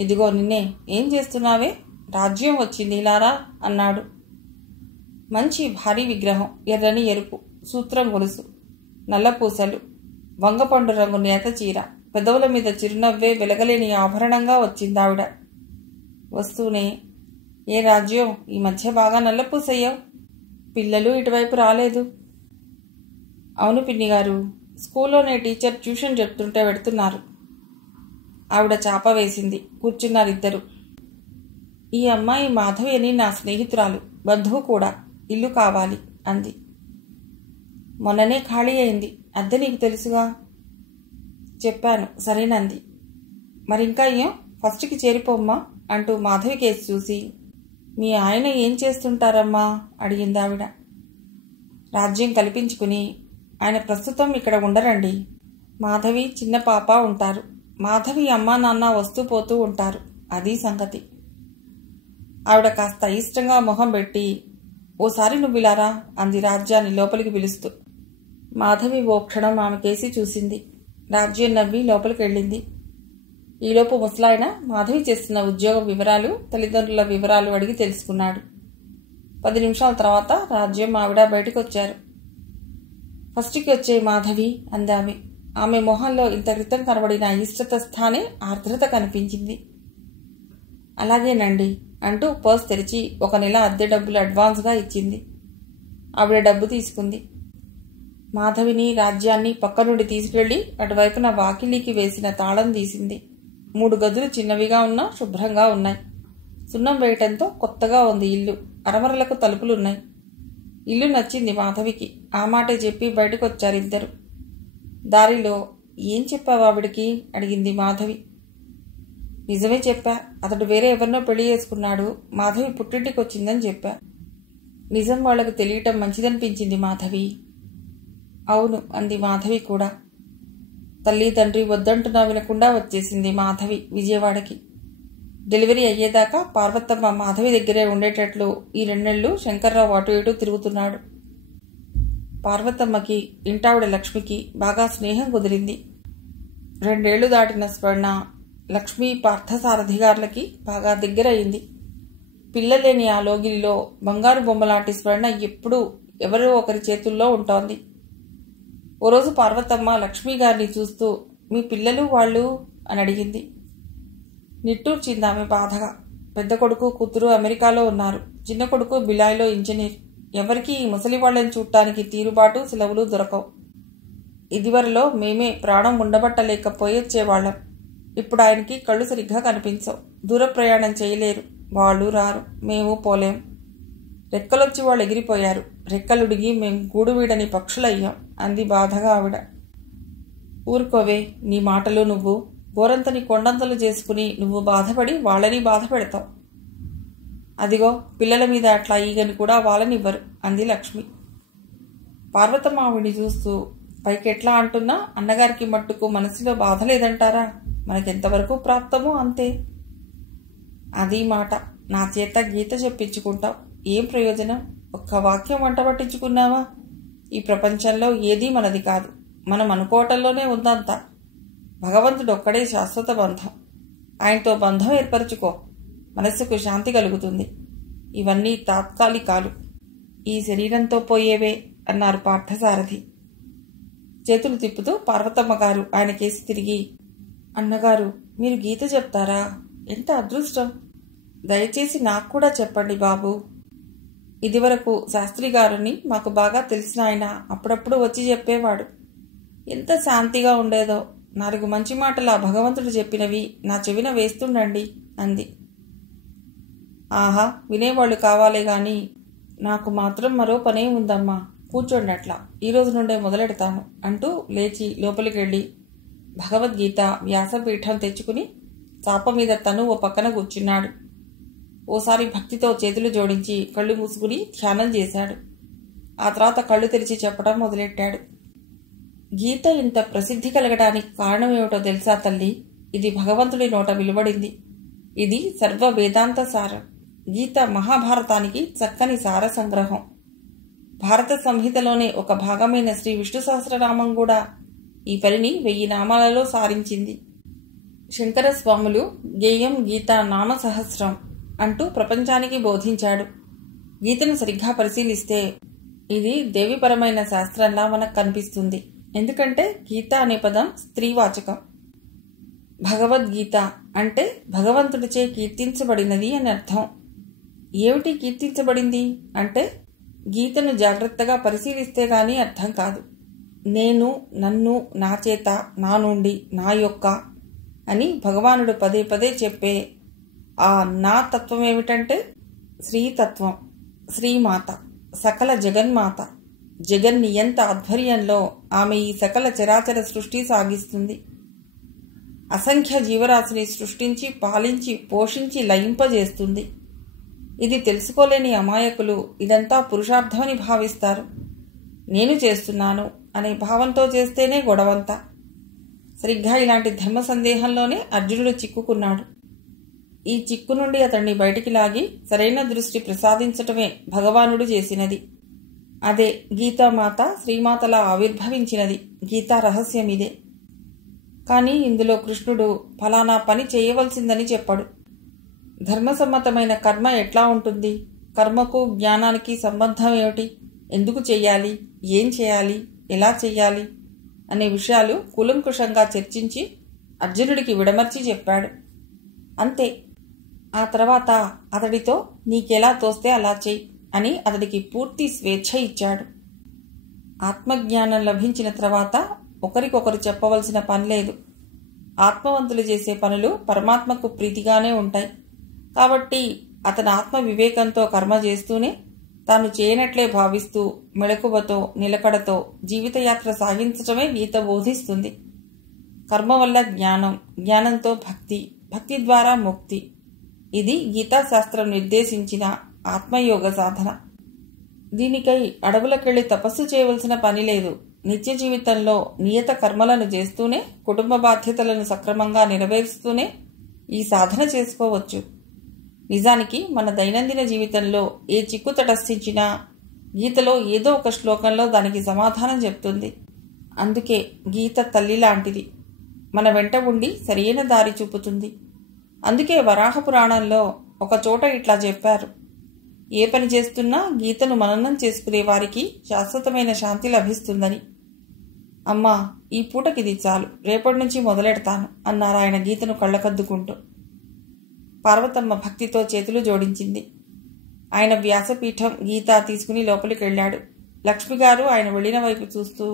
ఇదిగో నిన్నే, ఏం చేస్తున్నావే, రాజ్యం వచ్చింది ఇలారా అన్నాడు. మంచి భారీ విగ్రహం, ఎర్రని ఎరుపు, సూత్రం గొలుసు, నల్లపూసలు, వంగపండు రంగు నేత చీర, పెదవుల మీద చిరునవ్వే వెలగలేని ఆభరణంగా వచ్చిందావిడ. వస్తూనే, ఏ రాజ్యం, ఈ మధ్య బాగా నల్లపూసయ్యావు, పిల్లలు ఇటువైపు రాలేదు. అవును పిన్నిగారు, స్కూల్లోనే టీచర్ ట్యూషన్ చెప్తుంటే పెడుతున్నారు. ఆవిడ చాప వేసింది. కూర్చున్నారిద్దరు. ఈ అమ్మాయి మాధవి అని నా స్నేహితురాలు, బంధువు కూడా. ఇల్లు కావాలి అంది. మొన్ననే ఖాళీ అయింది, అద్దె నీకు తెలుసుగా. చెప్పాను, సరేనంది. మరింకా ఏం, ఫస్ట్కి చేరిపోమ్మా అంటూ మాధవి కేసు చూసి, మీ ఆయన ఏం చేస్తుంటారమ్మా అడిగిందావిడ. రాజ్యం కల్పించుకుని, ఆయన ప్రస్తుతం ఇక్కడ ఉండరండి. మాధవి చిన్న పాప ఉంటారు. మాధవి అమ్మా నాన్న వస్తూ పోతూ ఉంటారు. అది సంగతి. ఆవిడ కాస్త ఇష్టంగా మొహం పెట్టి, ఓసారి నువ్విలారా అంది రాజ్యాన్ని లోపలికి పిలుస్తూ. మాధవి ఓ క్షణం ఆమె కేసి చూసింది. రాజ్యం నవ్వి లోపలికి వెళ్ళింది. ఈలోపు ముసలాయన మాధవి చేస్తున్న ఉద్యోగం వివరాలు, తల్లిదండ్రుల వివరాలు అడిగి తెలుసుకున్నాడు. 10 నిమిషాల తర్వాత రాజ్యం ఆవిడ బయటకొచ్చారు. ఫస్ట్కి వచ్చే మాధవి అందామె. ఆమె మొహంలో ఇంత క్రితం కనబడిన అయిష్టత స్థానే ఆర్ద్రత కనిపించింది. అలాగేనండి అంటూ పర్స్ తెరిచి 1 నెల అద్దె డబ్బులు అడ్వాన్స్గా ఇచ్చింది. ఆవిడ డబ్బు తీసుకుంది. మాధవిని, రాజ్యాన్ని పక్క నుండి తీసుకెళ్లి అటువైపున వాకిలికి వేసిన తాళం తీసింది. 3 గదులు చిన్నవిగా ఉన్నా శుభ్రంగా ఉన్నాయి. సున్నం వేయటంతో కొత్తగా ఉంది ఇల్లు. అరమరలకు తలుపులున్నాయి. ఇల్లు నచ్చింది మాధవికి. ఆ మాటే చెప్పి బయటకొచ్చారిద్దరు. దారిలో, ఏం చెప్పావు ఆవిడికి అడిగింది మాధవి. నిజమే చెప్పా. అతడు వేరే ఎవరినో పెళ్లి చేసుకున్నాడు. మాధవి పుట్టింటికి వచ్చిందని చెప్పా. నిజం వాళ్లకు తెలియటం మంచిదనిపించింది మాధవి. అవును అంది మాధవి కూడా. తల్లి తండ్రి వద్దంటున్నా వినకుండా వచ్చేసింది మాధవి విజయవాడకి. డెలివరీ అయ్యేదాకా పార్వతమ్మ మాధవి దగ్గరే ఉండేటట్లు ఈ 2 నెలలు శంకర్రావు అటు ఇటు తిరుగుతున్నాడు. పార్వతమ్మకి ఇంటావిడ లక్ష్మికి బాగా స్నేహం కుదిరింది. 2 ఏళ్లు దాటిన స్వర్ణ లక్ష్మి పార్థసారథి గార్లకి బాగా దగ్గరయింది. పిల్లలేని ఆ లోగిలిలో బంగారు బొమ్మలాంటి స్వర్ణ ఎప్పుడూ ఎవరో ఒకరి చేతుల్లో ఉంటోంది. ఓ రోజు పార్వతమ్మ లక్ష్మి గారిని చూస్తూ, మీ పిల్లలు వాళ్ళు అని అడిగింది. నిట్టూర్చింది ఆమె బాధగా. పెద్ద కొడుకు కూతురు అమెరికాలో ఉన్నారు. చిన్న కొడుకు బిలాయిలో ఇంజనీర్. ఎవరికీ ఈ ముసలి వాళ్ళని చూడటానికి తీరుబాటు సెలవులు దొరకవు. ఇదివరలో మేమే ప్రాణం ఉండబట్టలేకపోయేచ్చేవాళ్లం. ఇప్పుడు ఆయనకి కళ్ళు సరిగ్గా కనిపించవు. దూర ప్రయాణం చేయలేరు. వాళ్ళు రారు, మేము పోలేం. రెక్కలొచ్చి వాళ్ళు ఎగిరిపోయారు. రెక్కలుడిగి మేం గూడు వీడని పక్షులయ్యాం అంది బాధగా ఆవిడ. ఊరుకోవే, నీ మాటలు నువ్వు. గోరంతని కొండంతలు చేసుకుని నువ్వు బాధపడి వాళ్ళని బాధ పెడతావు. అదిగో పిల్లల మీద అట్లా ఈగని కూడా వాళ్ళనివ్వరు అంది లక్ష్మి. పార్వతమ్మ ఆవిడిని చూస్తూ, పైకెట్లా అంటున్నా అన్నగారికి మట్టుకు మనసులో బాధ లేదంటారా? మనకెంతవరకు ప్రాప్తమో అంతే. అది మాట. నా చేత గీత చెప్పించుకుంటావు. ఏం ప్రయోజనం? ఒక్క వాక్యం వంట పట్టించుకున్నావా? ఈ ప్రపంచంలో ఏదీ మనది కాదు. మనం అనుకోవటంలోనే ఉందంతా. భగవంతుడు ఒక్కడే శాశ్వత బంధం. ఆయనతో బంధం ఏర్పరచుకో. మనస్సుకు శాంతి కలుగుతుంది. ఇవన్నీ తాత్కాలికాలు. ఈ శరీరంతో పోయేవే అన్నారు పార్థసారథి. చేతులు తిప్పుతూ పార్వతమ్మ గారు ఆయన కేసి తిరిగి, అన్నగారు మీరు గీత చెప్తారా? ఎంత అదృష్టం. దయచేసి నాకు కూడా చెప్పండి బాబు. ఇదివరకు శాస్త్రి గారిని మాకు బాగా తెలిసిన ఆయన అప్పుడప్పుడు వచ్చి చెప్పేవాడు. ఎంత శాంతిగా ఉండేదో. 4 మంచి మాటలు ఆ భగవంతుడు చెప్పినవి నా చెవిన వేస్తుండండి అంది. ఆహా, వినేవాళ్ళు కావాలే గాని నాకు మాత్రం మరో పనే ఉందమ్మా. కూర్చోండి అట్లా, ఈరోజు నుండే మొదలెడతాను అంటూ లేచి లోపలికెళ్ళి భగవద్గీత వ్యాసపీఠం తెచ్చుకుని చాప మీద తను ఓ పక్కన కూర్చున్నాడు. ఓసారి భక్తితో చేతులు జోడించి కళ్ళు మూసుకుని ధ్యానం చేశాడు. ఆ తర్వాత కళ్ళు తెరిచి చెప్పడం మొదలెట్టాడు. గీత ఇంత ప్రసిద్ధి కలగడానికి కారణమేమిటో తెలుసా తల్లి? ఇది భగవంతుడి నోట వెలువడింది. ఇది సర్వ వేదాంత సారం. గీత మహాభారతానికి చక్కని సార సంగ్రహం. భారత సంహితలోనే ఒక భాగమైన శ్రీ విష్ణు సహస్రనామం కూడా ఈ పనిని 1000 నామాలలో సారించింది. శంకర స్వాములు గేయం గీత నామ సహస్రం అంటూ ప్రపంచానికి బోధించాడు. గీతను సరిగ్గా పరిశీలిస్తే ఇది దేవిపరమైన శాస్త్రంలా మనకు కనిపిస్తుంది. ఎందుకంటే గీత అనే పదం స్త్రీవాచకం. భగవద్గీత అంటే భగవంతుడిచే కీర్తించబడినది అని అర్థం. ఏమిటి కీర్తించబడింది అంటే గీతను జాగ్రత్తగా పరిశీలిస్తే గానీ అర్థం కాదు. నేను, నన్ను, నా చేత, నా నుండి, నా యొక్క అని భగవానుడు పదే పదే చెప్పే ఆ నా తత్వం ఏమిటంటే శ్రీతత్వం. శ్రీమాత, సకల జగన్మాత, జగన్నియంత ఆధ్వర్యంలో ఆమె ఈ సకల చరాచర సృష్టి సాగిస్తుంది. అసంఖ్య జీవరాశిని సృష్టించి పాలించి పోషించి లయింపజేస్తుంది. ఇది తెలుసుకోలేని అమాయకులు ఇదంతా పురుషార్థమని భావిస్తారు. నేను చేస్తున్నాను అనే భావంతో చేస్తేనే గొడవంతా. సరిగ్గా ఇలాంటి ధర్మ సందేహంలోనే అర్జునుడు చిక్కుకున్నాడు. ఈ చిక్కు నుండి అతన్ని బయటికి లాగి సరైన దృష్టి ప్రసాదించటమే భగవానుడు చేసినది. అదే గీతామాత శ్రీమాతలా ఆవిర్భవించినది. గీతా రహస్యమిదే. కానీ ఇందులో కృష్ణుడు ఫలానా పని చేయవలసిందని చెప్పాడు. ధర్మసమ్మతమైన కర్మ ఎట్లా ఉంటుంది? కర్మకు జ్ఞానానికి సంబంధం ఏమిటి? ఎందుకు చెయ్యాలి? ఏం చేయాలి? ఎలా చెయ్యాలి? అనే విషయాలు కూలంకుషంగా చర్చించి అర్జునుడికి విడమర్చి చెప్పాడు. అంతే. ఆ తర్వాత అతడితో నీకెలా తోస్తే అలా చెయ్యి అని అతడికి పూర్తి స్వేచ్ఛ ఇచ్చాడు. ఆత్మజ్ఞానం లభించిన తర్వాత ఒకరికొకరు చెప్పవలసిన పని లేదు. ఆత్మవంతులు చేసే పనులు పరమాత్మకు ప్రీతిగానే ఉంటాయి. కాబట్టి అతను ఆత్మ వివేకంతో కర్మ చేస్తూనే తాను చేయనట్లే భావిస్తూ మెళకువతో నిలకడతో జీవితయాత్ర సాగించటమే గీత బోధిస్తుంది. కర్మ వల్ల జ్ఞానం, జ్ఞానంతో భక్తి, భక్తి ద్వారా ముక్తి. ఇది గీతాశాస్త్రం నిర్దేశించిన ఆత్మయోగ సాధన. దీనికై అడవులకెళ్లి తపస్సు చేయవలసిన పని లేదు. నిత్య జీవితంలో నియత కర్మలను చేస్తూనే కుటుంబ బాధ్యతలను సక్రమంగా నెరవేరుస్తూనే ఈ సాధన చేసుకోవచ్చు. నిజానికి మన దైనందిన జీవితంలో ఏ చిక్కు తటస్థించినా గీతలో ఏదో ఒక శ్లోకంలో దానికి సమాధానం చెప్తుంది. అందుకే గీత తల్లి లాంటిది. మన వెంట ఉండి సరైన దారి చూపుతుంది. అందుకే వరాహ పురాణంలో ఒక చోట ఇట్లా చెప్పారు, ఏ పని చేస్తున్నా గీతను మననం చేసుకునే వారికి శాశ్వతమైన శాంతి లభిస్తుందని. అమ్మా, ఈ పూటకిది చాలు, రేపటి నుంచి మొదలెడతాను అన్నారు ఆయన గీతను కళ్ళకద్దుకుంటూ. పార్వతమ్మ భక్తితో చేతులు జోడించింది. ఆయన వ్యాసపీఠం గీత తీసుకుని లోపలికి వెళ్ళాడు. లక్ష్మిగారు ఆయన వెళ్ళిన వైపు చూస్తూ,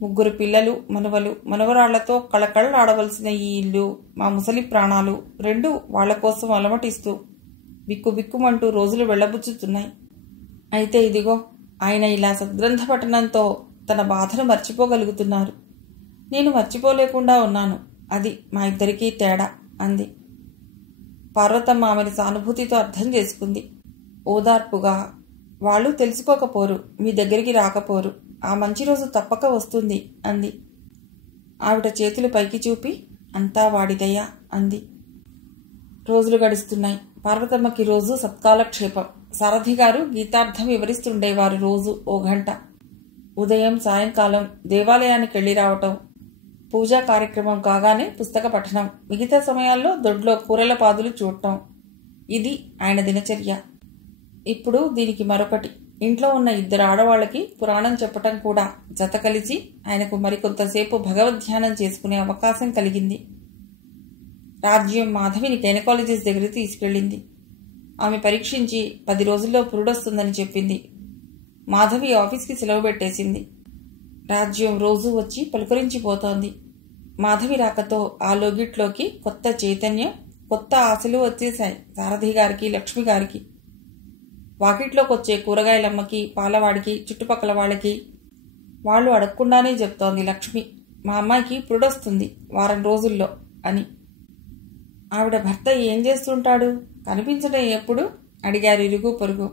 3 పిల్లలు, మనవలు, మనవరాళ్లతో కళకళలాడవలసిన ఈ ఇల్లు, మా ముసలి ప్రాణాలు రెండూ వాళ్ల కోసం అలమటిస్తూ బిక్కుబిక్కుమంటూ రోజులు వెళ్లబుచ్చుతున్నాయి. అయితే ఇదిగో ఆయన ఇలా సద్గ్రంథ పఠనంతో తన బాధను మర్చిపోగలుగుతున్నారు. నేను మర్చిపోలేకుండా ఉన్నాను. అది మా ఇద్దరికీ తేడా అంది. పార్వతమ్మ ఆమెను సానుభూతితో అర్థం చేసుకుంది. ఓదార్పుగా, వాళ్ళు తెలుసుకోకపోరు, మీ దగ్గరికి రాకపోరు, ఆ మంచి రోజు తప్పక వస్తుంది అంది. ఆవిడ చేతులు పైకి చూపి, అంతా వాడిదయ్యా అంది. రోజులు గడుస్తున్నాయి. పార్వతమ్మకి రోజు సత్కాలక్షేపం. సారథి గారు గీతార్థం వివరిస్తుండేవారు రోజు 1 గంట. ఉదయం సాయంకాలం దేవాలయానికి వెళ్ళి రావటం, పూజా కార్యక్రమం కాగానే పుస్తక పఠనం, మిగతా సమయాల్లో దొడ్లో కూరల పాదులు చూడటం. ఇది ఆయన దినచర్య. ఇప్పుడు దీనికి మరొకటి, ఇంట్లో ఉన్న 2 ఆడవాళ్లకి పురాణం చెప్పటం కూడా జత కలిసి ఆయనకు మరికొంతసేపు భగవద్ధ్యానం చేసుకునే అవకాశం కలిగింది. రాజ్యం మాధవిని గైనకాలజిస్ట్ దగ్గరికి తీసుకెళ్ళింది. ఆమె పరీక్షించి 10 రోజుల్లో పురుడొస్తుందని చెప్పింది. మాధవి ఆఫీస్కి సెలవు పెట్టేసింది. రాజ్యం రోజూ వచ్చి పలుకరించిపోతోంది. మాధవి రాకతో ఆ లోగిట్లోకి కొత్త చైతన్యం, కొత్త ఆశలు వచ్చేశాయి సారథి గారికి, లక్ష్మి గారికి. వాకిట్లోకి వచ్చే కూరగాయలమ్మకి, పాలవాడికి, చుట్టుపక్కల వాళ్ళకి వాళ్ళు అడగకుండానే చెప్తోంది లక్ష్మి, మా అమ్మాయికి పురుడొస్తుంది 1 వారం రోజుల్లో అని. ఆవిడ భర్త ఏం చేస్తుంటాడు, కనిపించడం ఎప్పుడు అడిగారు ఇరుగు పొరుగు.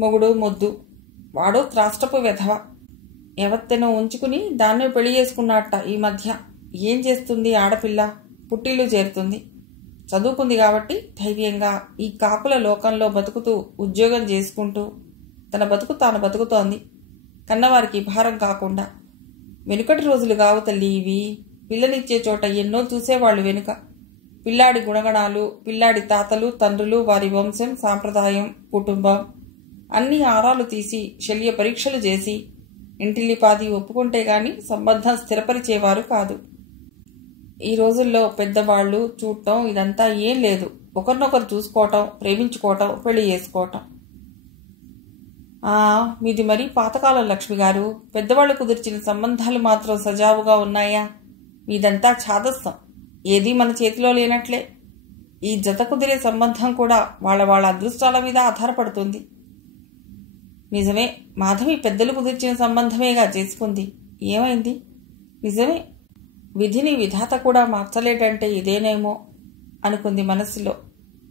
మొగుడు మొద్దు, వాడో త్రాష్టపు వెధవ, ఎవత్తెనో ఉంచుకుని దాన్నే పెళ్లి చేసుకున్నట్ట ఈ మధ్య. ఏం చేస్తుంది ఆడపిల్ల, పుట్టిల్లు చేరుతుంది. చదువుకుంది కాబట్టి ధైర్యంగా ఈ కాకుల లోకంలో బతుకుతూ ఉద్యోగం చేసుకుంటూ తన బతుకు తాను బతుకుతోంది, కన్నవారికి భారం కాకుండా. వెనుకటి రోజులు కావు తల్లి ఇవి. పిల్లనిచ్చే చోట ఎన్నో చూసేవాళ్లు వెనుక. పిల్లాడి గుణగణాలు, పిల్లాడి తాతలు, తండ్రులు, వారి వంశం, సాంప్రదాయం, కుటుంబం అన్నీ ఆరాలు తీసి శల్య పరీక్షలు చేసి ఇంటిల్లిపాది ఒప్పుకుంటే గాని సంబంధం స్థిరపరిచేవారు కాదు. ఈ రోజుల్లో పెద్దవాళ్లు చూడటం ఇదంతా ఏం లేదు. ఒకరినొకరు చూసుకోవటం, ప్రేమించుకోవటం, పెళ్లి చేసుకోవటం. మీది మరీ పాతకాలం లక్ష్మి గారు. పెద్దవాళ్లు కుదిర్చిన సంబంధాలు మాత్రం సజావుగా ఉన్నాయా? మీదంతా ఛాదస్సం, ఏదీ మన చేతిలో లేనట్లే. ఈ జత కుదిరే సంబంధం కూడా వాళ్ళ అదృష్టాల మీద ఆధారపడుతుంది. నిజమే, మాధవి పెద్దలు కుదిర్చిన సంబంధమేగా చేసుకుంది. ఏమైంది? నిజమే, విధిని విధాత కూడా మార్చలేడంటే ఇదేనేమో అనుకుంది మనసులో.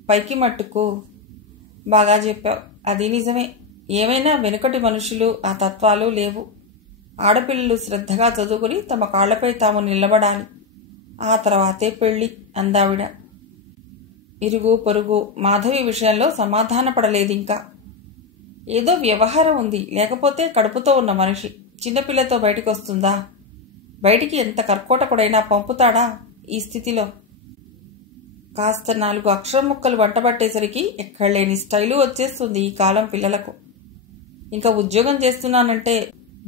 పైకి మట్టుకు బాగా చెప్పావు, అది నిజమే. ఏమైనా వెనుకటి మనుషులు ఆ తత్వాలు లేవు. ఆడపిల్లలు శ్రద్ధగా చదువుకుని తమ కాళ్లపై తాము నిలబడాలి, ఆ తర్వాతే పెళ్లి అందావిడ. ఇరుగు పొరుగు మాధవి విషయంలో సమాధాన పడలేదింకా. ఏదో వ్యవహారం ఉంది, లేకపోతే కడుపుతో ఉన్న మనిషి చిన్నపిల్లతో బయటికొస్తుందా? బయటికి ఎంత కర్కోటకుడైనా పంపుతాడా ఈ స్థితిలో? కాస్త 4 అక్షరం ముక్కలు వంటబట్టేసరికి ఎక్కడలేని స్టైలు వచ్చేస్తుంది ఈ కాలం పిల్లలకు. ఇంకా ఉద్యోగం చేస్తున్నానంటే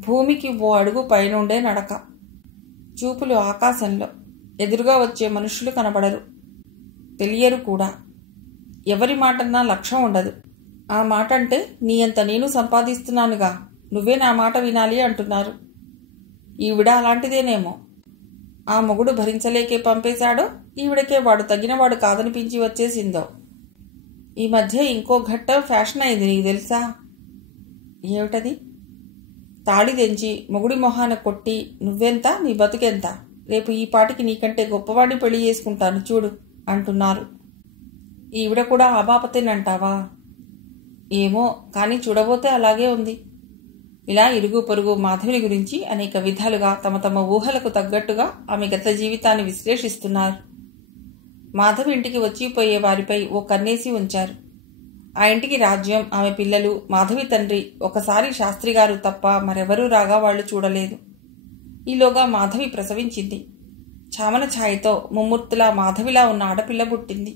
భూమికి 1 అడుగు పైనుండే నడక. చూపులు ఆకాశంలో, ఎదురుగా వచ్చే మనుషులు కనబడరు, తెలియరు కూడా. ఎవరి మాటన్నా లక్ష్యం ఉండదు. ఆ మాట అంటే నీ అంత నేను సంపాదిస్తున్నానుగా, నువ్వే నా మాట వినాలి అంటున్నారు. ఈవిడ అలాంటిదేనేమో. ఆ మొగుడు భరించలేకే పంపేశాడో, ఈవిడకే వాడు తగినవాడు కాదనిపించి వచ్చేసిందో. ఈ మధ్య ఇంకో ఘట్టం ఫ్యాషన్ అయింది, నీకు తెలుసా? ఏమిటది? తాళి తెంచి మొగుడి మొహాన కొట్టి, నువ్వెంత, నీ బతుకెంత, రేపు ఈ పాటికి నీకంటే గొప్పవాడిని పెళ్లి చేసుకుంటాను చూడు అంటున్నారు. ఈవిడ కూడా ఆ బాపతేనంటావా? ఏమో, కానీ చూడబోతే అలాగే ఉంది. ఇలా ఇరుగు పొరుగు మాధవిని గురించి అనేక విధాలుగా తమ తమ ఊహలకు తగ్గట్టుగా ఆమె గత జీవితాన్ని విశ్లేషిస్తున్నారు. మాధవి ఇంటికి వచ్చిపోయే వారిపై ఓ కన్నేసి ఉంచారు. ఆ ఇంటికి రాజ్యం, ఆమె పిల్లలు, మాధవి తండ్రి, ఒకసారి శాస్త్రిగారు తప్ప మరెవరూ రాగా వాళ్లు చూడలేదు. ఈలోగా మాధవి ప్రసవించింది. చామన ఛాయతో ముమ్మూర్తులా మాధవిలా ఉన్న ఆడపిల్ల పుట్టింది.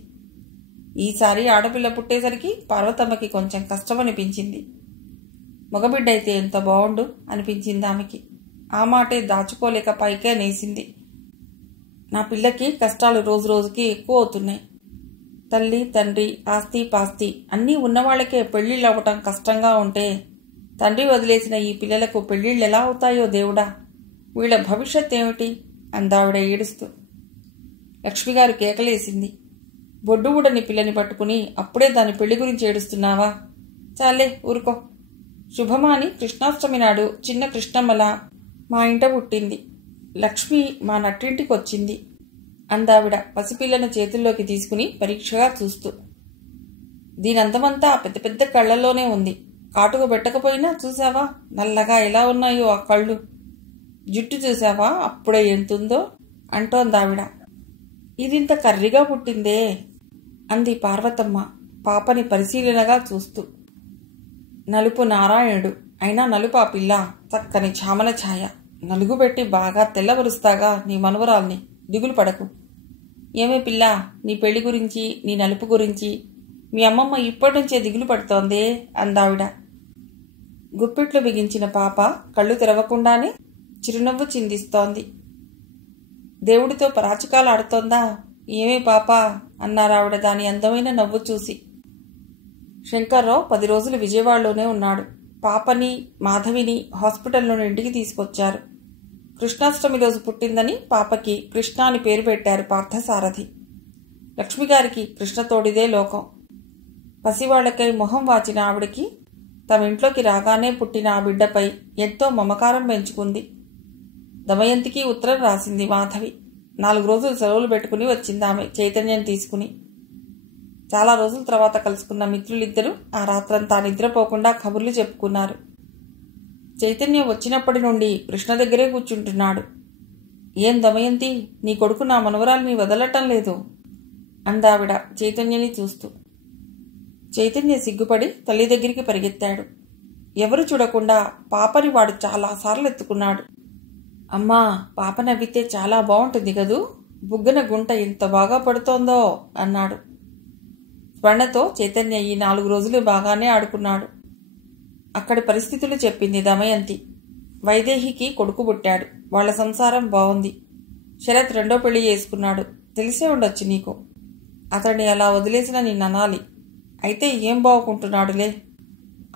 ఈసారి ఆడపిల్ల పుట్టేసరికి పార్వతమ్మకి కొంచెం కష్టమనిపించింది. మగబిడ్డైతే ఎంత బావుండు అనిపించింది ఆమెకి. ఆ మాటే దాచుకోలేక పైకే నేసింది. నా పిల్లకి కష్టాలు రోజురోజుకి ఎక్కువ అవుతున్నాయి. తల్లి, తండ్రి, ఆస్తి పాస్తి అన్నీ ఉన్నవాళ్లకే పెళ్లిళ్ళు అవ్వటం కష్టంగా ఉంటే తండ్రి వదిలేసిన ఈ పిల్లలకు పెళ్లిళ్ళు ఎలా అవుతాయో దేవుడా, వీళ్ల భవిష్యత్ ఏమిటి అందావిడ ఏడుస్తూ. లక్ష్మిగారు కేకలేసింది. బొడ్డు ఊడని పిల్లని పట్టుకుని అప్పుడే దాని పెళ్లి గురించి ఏడుస్తున్నావా? చాలే ఊరుకో. శుభమాని కృష్ణాష్టమి నాడు చిన్న కృష్ణమ్మల మా ఇంట పుట్టింది. లక్ష్మి మా నట్టింటికి వచ్చింది అందావిడ పసిపిల్లను చేతుల్లోకి తీసుకుని పరీక్షగా చూస్తూ. దీనంతమంతా పెద్ద పెద్ద కళ్లలోనే ఉంది. కాటుకు పెట్టకపోయినా చూసావా నల్లగా ఎలా ఉన్నాయో ఆ కళ్ళు. జుట్టు చూసావా అప్పుడే ఎంతుందో అంటోందావిడ. ఇదింత కర్రిగా పుట్టిందే అంది పార్వతమ్మ పాపని పరిశీలనగా చూస్తూ. నలుపు నారాయణుడు అయినా నలుపు ఆ పిల్ల, చక్కని చామన ఛాయ. నలుగు పెట్టి బాగా తెల్లబరుస్తాగా నీ మనవరాల్ని, దిగులు పడకు. ఏమే పిల్ల, నీ పెళ్లి గురించి, నీ నలుపు గురించి మీ అమ్మమ్మ ఇప్పటినుంచే దిగులు పడుతోందే అందావిడ. గుప్పిట్లు బిగించిన పాప కళ్ళు తెరవకుండానే చిరునవ్వు చిందిస్తోంది. దేవుడితో పరాచికాలాడుతోందా ఏమే పాప అన్నారావిడ దాని అందమైన నవ్వు చూసి. శంకర్రావు 10 రోజులు విజయవాడలోనే ఉన్నాడు. పాపని, మాధవిని హాస్పిటల్లోని ఇంటికి తీసుకొచ్చారు. కృష్ణాష్టమి రోజు పుట్టిందని పాపకి కృష్ణ అని పేరు పెట్టారు పార్థసారథి. లక్ష్మిగారికి కృష్ణతోడిదే లోకం. పసివాళ్లకై మొహం వాచిన ఆవిడకి తమ ఇంట్లోకి రాగానే పుట్టిన ఆ బిడ్డపై ఎంతో మమకారం పెంచుకుంది. దమయంతికి ఉత్తరం రాసింది మాధవి. 4 రోజులు సెలవులు పెట్టుకుని వచ్చిందామె చైతన్యం తీసుకుని. చాలా రోజుల తర్వాత కలుసుకున్న మిత్రులిద్దరూ ఆ రాత్రంతా నిద్రపోకుండా కబుర్లు చెప్పుకున్నారు. చైతన్యం వచ్చినప్పటి నుండి కృష్ణ దగ్గరే కూర్చుంటున్నాడు. ఏం దమయంతి, నీ కొడుకు నా మనవరాల్ని వదలటం లేదు అందావిడ చైతన్యని చూస్తూ. చైతన్య సిగ్గుపడి తల్లి దగ్గరికి పరిగెత్తాడు. ఎవరు చూడకుండా పాపని వాడు చాలాసార్లు ఎత్తుకున్నాడు. అమ్మా, పాప నవ్వితే చాలా బాగుంటుంది కదూ, బుగ్గన గుంట ఎంత బాగా పడుతోందో అన్నాడు. స్వర్ణతో చైతన్య ఈ 4 రోజులు బాగానే ఆడుకున్నాడు. అక్కడి పరిస్థితులు చెప్పింది దమయంతి. వైదేహికి కొడుకు పుట్టాడు. వాళ్ల సంసారం బాగుంది. శరత్ 2వ పెళ్లి చేసుకున్నాడు. తెలిసే ఉండొచ్చు నీకు. అతన్ని అలా వదిలేసిన నిన్ననాలి. అయితే ఏం బాగుకుంటున్నాడులే.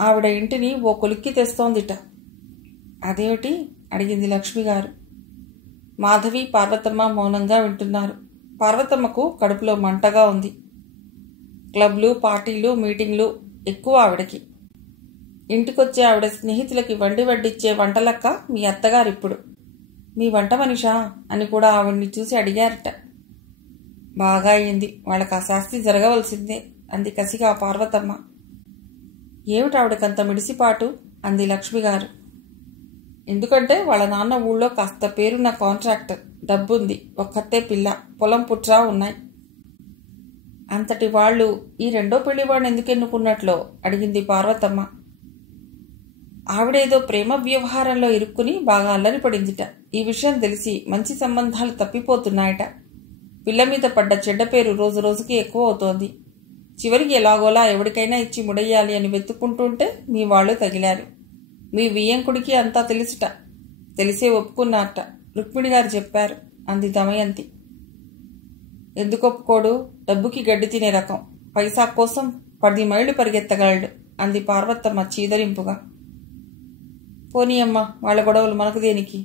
ఆవిడ ఇంటిని ఓ కొలిక్కి తెస్తోందిట. అదేమిటి అడిగింది లక్ష్మిగారు. మాధవి, పార్వతమ్మ మౌనంగా వింటున్నారు. పార్వతమ్మకు కడుపులో మంటగా ఉంది. క్లబ్లు, పార్టీలు, మీటింగ్లు ఎక్కువ ఆవిడకి. ఇంటికొచ్చే ఆవిడ స్నేహితులకి వండి వడ్డిచ్చే వంటలక్క మీ అత్తగారిప్పుడు. మీ వంట మనిషా అని కూడా ఆవిడ్ని చూసి అడిగారట. బాగా అయింది, వాళ్ళకి ఆ శాస్తి జరగవలసిందే అంది కసిగా పార్వతమ్మ. ఏమిటావిడకంత మిడిసిపాటు అంది లక్ష్మిగారు. ఎందుకంటే వాళ్ళ నాన్న ఊళ్ళో కాస్త పేరున్న కాంట్రాక్టర్, డబ్బుంది, ఒక్కతే పిల్ల, పొలం పుట్రా ఉన్నాయి. అంతటి వాళ్ళు ఈ 2వ పెళ్లివాడిని ఎందుకెన్నుకున్నట్లో అడిగింది పార్వతమ్మ. ఆవిడేదో ప్రేమ వ్యవహారంలో ఇరుక్కుని బాగా అల్లరిపడిందిట. ఈ విషయం తెలిసి మంచి సంబంధాలు తప్పిపోతున్నాయట. పిల్ల మీద పడ్డ చెడ్డ పేరు రోజు రోజుకి ఎక్కువ అవుతోంది. చివరికి ఎలాగోలా ఎవరికైనా ఇచ్చి ముడయ్యాలి అని వెతుక్కుంటుంటే మీ వాళ్ళు తగిలారు. మీ వియ్యంకుడికి అంతా తెలుసుట. తెలిసే ఒప్పుకున్నారట, రుక్మిణి గారు చెప్పారు అంది దమయంతి. ఎందుకు ఒప్పుకోడు? డబ్బుకి గడ్డి తినే రకం. పైసా కోసం 10 మైళ్ళు పరిగెత్తగలడు అంది పార్వతమ్మ చీదరింపుగా. పోనీ అమ్మ, వాళ్ళ గొడవలు మనకు దేనికి?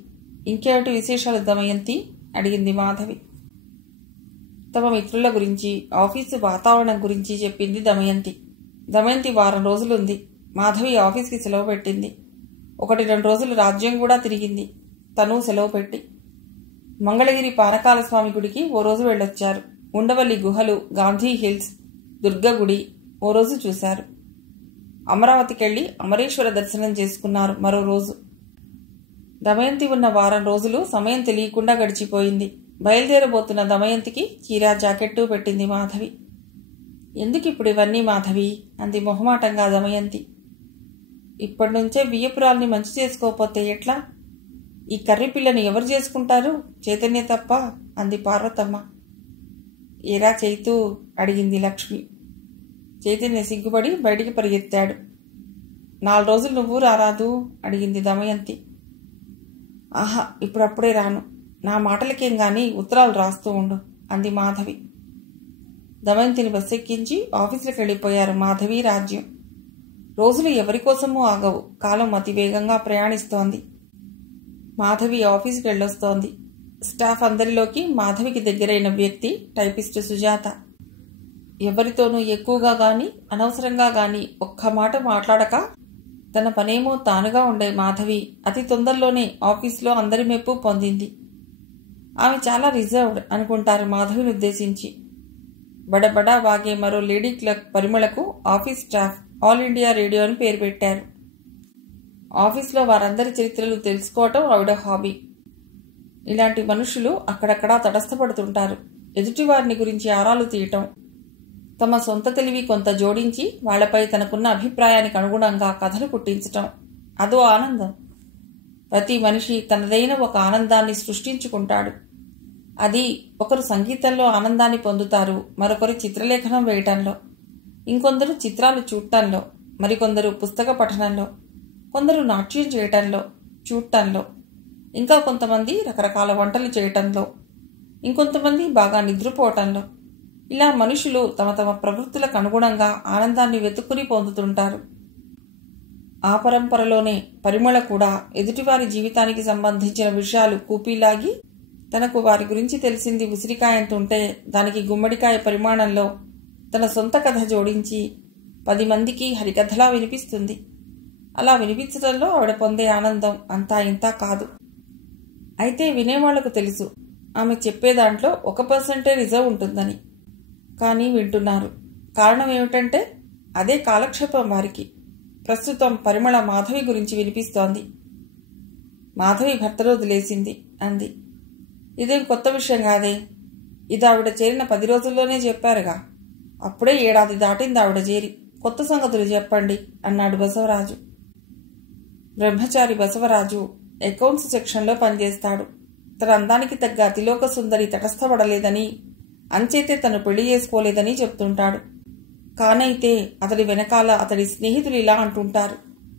ఇంకేమిటి విశేషాలు దమయంతి అడిగింది మాధవి. తమ మిత్రుల గురించి, ఆఫీసు వాతావరణం గురించి చెప్పింది దమయంతి. దమయంతి వారం రోజులుంది. మాధవి ఆఫీస్కి సెలవు పెట్టింది. 1-2 రోజులు రాజ్యం కూడా తిరిగింది. తను సెలవు పెట్టి మంగళగిరి పానకాల స్వామి గుడికి ఓ రోజు వెళ్ళొచ్చారు. ఉండవల్లి గుహలు, గాంధీ హిల్స్, దుర్గగుడి ఓ రోజు చూశారు. అమరావతికెళ్లి అమరేశ్వర దర్శనం చేసుకున్నారు మరో రోజు. దమయంతి ఉన్న వారం రోజులు సమయం తెలియకుండా గడిచిపోయింది. బయలుదేరబోతున్న దమయంతికి చీరా జాకెట్టు పెట్టింది మాధవి. ఎందుకు ఇప్పుడు ఇవన్నీ మాధవి అంది మొహమాటంగా దమయంతి. ఇప్పటి నుంచే బియ్యపురాల్ని మంచి చేసుకోకపోతే ఎట్లా? ఈ కర్రీ పిల్లని ఎవరు చేసుకుంటారు? చైతన్య తప్ప అంది పార్వతమ్మ. ఏరా చైతూ అడిగింది లక్ష్మి. చైతన్య సిగ్గుపడి బయటికి పరిగెత్తాడు. 4 రోజులు నువ్వు రారాదు అడిగింది దమయంతి. ఆహా, ఇప్పుడప్పుడే రాను. నా మాటలకేం గాని ఉత్తరాలు రాస్తూ ఉండు అంది మాధవి. దమయంతిని బస్సెక్కించి ఆఫీసులకు వెళ్ళిపోయారు మాధవి రాజ్యం. రోజులు ఎవరికోసమూ ఆగవు. కాలం అతి వేగంగా ప్రయాణిస్తోంది. మాధవి ఆఫీసుకి వెళ్ళొస్తోంది. స్టాఫ్ అందరిలోకి మాధవికి దగ్గరైన వ్యక్తి టైపిస్టు సుజాత. ఎవరితోనూ ఎక్కువగా గాని అనవసరంగా గాని ఒక్క మాట మాట్లాడక తన పనేమో తానుగా ఉండే మాధవి అతి తొందరలోనే ఆఫీసులో అందరి మెప్పు పొందింది. ఆమె చాలా రిజర్వ్డ్ అనుకుంటారు మాధవిని ఉద్దేశించి. బడబడా వాగే మరో లేడీ క్లర్క్ పరిమళకు office staff all India radio అని పేరు పెట్టారు. ఆఫీస్లో వారందరి చరిత్రలు తెలుసుకోవటం ఆవిడ హాబీ. ఇలాంటి మనుషులు అక్కడక్కడా తటస్థపడుతుంటారు. ఎదుటివారిని గురించి ఆరాలు తీయటం, తమ సొంత తెలివి కొంత జోడించి వాళ్లపై తనకున్న అభిప్రాయానికి అనుగుణంగా కథలు పుట్టించటం అదో ఆనందం. ప్రతి మనిషి తనదైన ఒక ఆనందాన్ని సృష్టించుకుంటాడు. అది ఒకరు సంగీతంలో ఆనందాన్ని పొందుతారు, మరొకరు చిత్రలేఖనం వేయటంలో, ఇంకొందరు చిత్రాలు చూడటంలో, మరికొందరు పుస్తక పఠనంలో, కొందరు నాట్యం చేయటంలో చూడటంలో, ఇంకా కొంతమంది రకరకాల వంటలు చేయటంలో, ఇంకొంతమంది బాగా నిద్రపోవటంలో. ఇలా మనుషులు తమ తమ ప్రవృత్తులకు అనుగుణంగా ఆనందాన్ని వెతుక్కుని పొందుతుంటారు. ఆ పరంపరలోనే పరిమళ కూడా ఎదుటివారి జీవితానికి సంబంధించిన విషయాలు కూపీలాగి తనకు వారి గురించి తెలిసింది ఉసిరికాయంతుంటే దానికి గుమ్మడికాయ పరిమాణంలో తన సొంత కథ జోడించి 10 మందికి హరికథలా వినిపిస్తుంది. అలా వినిపించడంలో ఆవిడ పొందే ఆనందం అంతా ఇంతా కాదు. అయితే వినేవాళ్లకు తెలుసు ఆమె చెప్పే దాంట్లో 1% రిజర్వ్ ఉంటుందని. కానీ వింటున్నారు. కారణం ఏమిటంటే అదే కాలక్షేపం వారికి. ప్రస్తుతం పరిమళ మాధవి గురించి వినిపిస్తోంది. మాధవి భర్తలో వదిలేసింది అంది. ఇదేం కొత్త విషయం కాదే. ఇది ఆవిడ చేరిన 10 రోజుల్లోనే చెప్పారుగా. అప్పుడే 7 ఏడాది దాటింది ఆవిడ చేరి. కొత్త సంగతులు చెప్పండి అన్నాడు బసవరాజు. బ్రహ్మచారి బసవరాజు అకౌంట్స్ సెక్షన్లో పనిచేస్తాడు. తన అందానికి తగ్గ అతిలోక సుందరి తటస్థపడలేదని, అంచేతే తను పెళ్లి చేసుకోలేదని చెప్తుంటాడు. కానైతే అతడి వెనకాల అతడి స్నేహితులు ఇలా అంటుంటారు.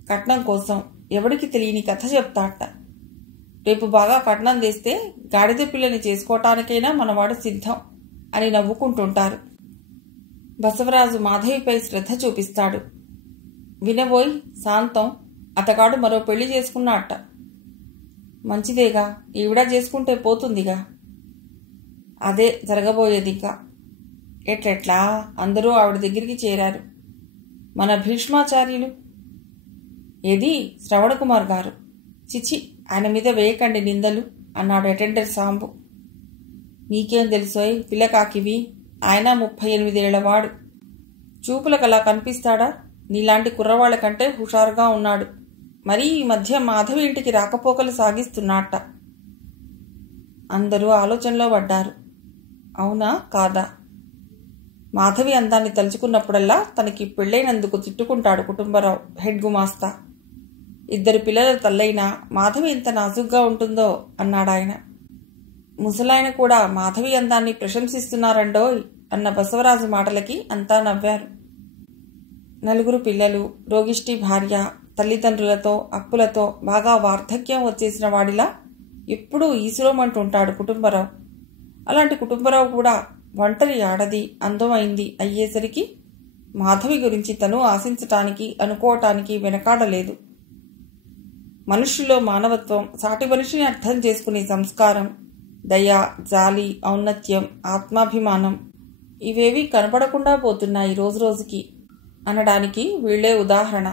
కట్నం కోసం ఎవడికి తెలియని కథ చెప్తాట. రేపు బాగా కట్నం తెస్తే గాడిద పిల్లని చేసుకోవటానికైనా మనవాడు సిద్ధం అని నవ్వుకుంటుంటారు. బసవరాజు మాధవిపై శ్రద్ధ చూపిస్తాడు. వినబోయ్ శాంతం, అతగాడు మరో పెళ్లి చేసుకున్నాట. మంచిదేగా, ఈవిడా చేసుకుంటే పోతుందిగా. అదే జరగబోయేదిగా. ఎట్లెట్లా అందరూ ఆవిడ దగ్గరికి చేరారు. మన భీష్మాచార్యులు ఏది శ్రవణకుమార్ గారు. చిచి, ఆయన మీద వేయకండి నిందలు అన్నాడు అటెండర్ సాంబు. నీకేం తెలుసోయ్ పిల్లకాకివి, ఆయన 38 ఏళ్లవాడు. చూపులకలా కనిపిస్తాడా? నీలాంటి కుర్రవాళ్ల కంటే హుషారుగా ఉన్నాడు. మరీ ఈ మధ్య మాధవి ఇంటికి రాకపోకలు సాగిస్తున్నాట. అందరూ ఆలోచనలో పడ్డారు. అవునా కాదా? మాధవి అందాన్ని తలుచుకున్నప్పుడల్లా తనకి పెళ్లైనందుకు తిట్టుకుంటాడు కుటుంబరావు, హెడ్ గుమాస్తా. 2 పిల్లల తల్లైనా మాధవి ఎంత నాజుగ్గా ఉంటుందో అన్నాడాయన. ముసలాయన కూడా మాధవి అందాన్ని ప్రశంసిస్తున్నారండోయ్ అన్న బసవరాజు మాటలకి అంతా నవ్వారు. 4 పిల్లలు, రోగిష్టి భార్య, తల్లిదండ్రులతో అప్పులతో బాగా వార్ధక్యం వచ్చేసిన వాడిలా ఎప్పుడూ ఈశ్వరమంటుంటాడు కుటుంబరావు. అలాంటి కుటుంబరావు కూడా ఒంటరి ఆడది అందమైంది అయ్యేసరికి మాధవి గురించి తను ఆశించటానికి అనుకోవటానికి వెనకాడలేదు. మనుష్యులో మానవత్వం, సాటి మనిషిని అర్థం చేసుకునే సంస్కారం, దయ, జాలి, ఔన్నత్యం, ఆత్మాభిమానం ఇవేవీ కనపడకుండా పోతున్నాయి రోజురోజుకి అనడానికి వీళ్లే ఉదాహరణ.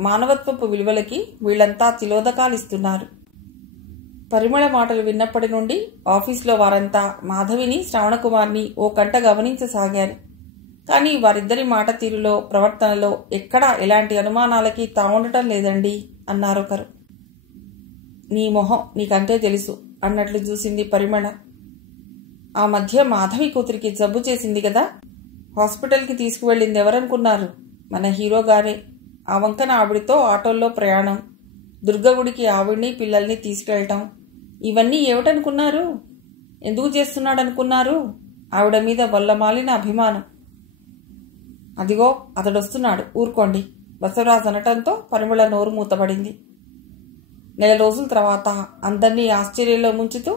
మానవత్వపు విలువలకి వీళ్లంతా తిలోదకాలిస్తున్నారు. పరిమళ మాటలు విన్నప్పటి నుండి ఆఫీసులో వారంతా మాధవిని, శ్రవణకుమార్ని ఓ కంట గమనించసాగారు. కానీ వారిద్దరి మాట తీరులో, ప్రవర్తనలో ఎక్కడా ఎలాంటి అనుమానాలకి తావుండటం లేదండి అన్నారొకరు. నీ మొహం నీకంతే తెలుసు అన్నట్లు చూసింది పరిమళ. ఆ మధ్య మాధవి కూతురికి జబ్బు చేసింది కదా, హాస్పిటల్కి తీసుకువెళ్ళింది ఎవరనుకున్నారు? మన హీరో గారే. ఆ వంకన ఆవిడితో ఆటోల్లో ప్రయాణం, దుర్గగుడికి ఆవిడ్ని పిల్లల్ని తీసుకెళ్ళటం, ఇవన్నీ ఏమిటనుకున్నారు? ఎందుకు చేస్తున్నాడనుకున్నారు? ఆవిడ మీద వల్లమాలిన అభిమానం. అదిగో అతడొస్తున్నాడు, ఊరుకోండి, బసవరాజు అనటంతో పరిమళ నోరు మూతబడింది. నెల రోజుల తర్వాత అందర్నీ ఆశ్చర్యంలో ముంచుతూ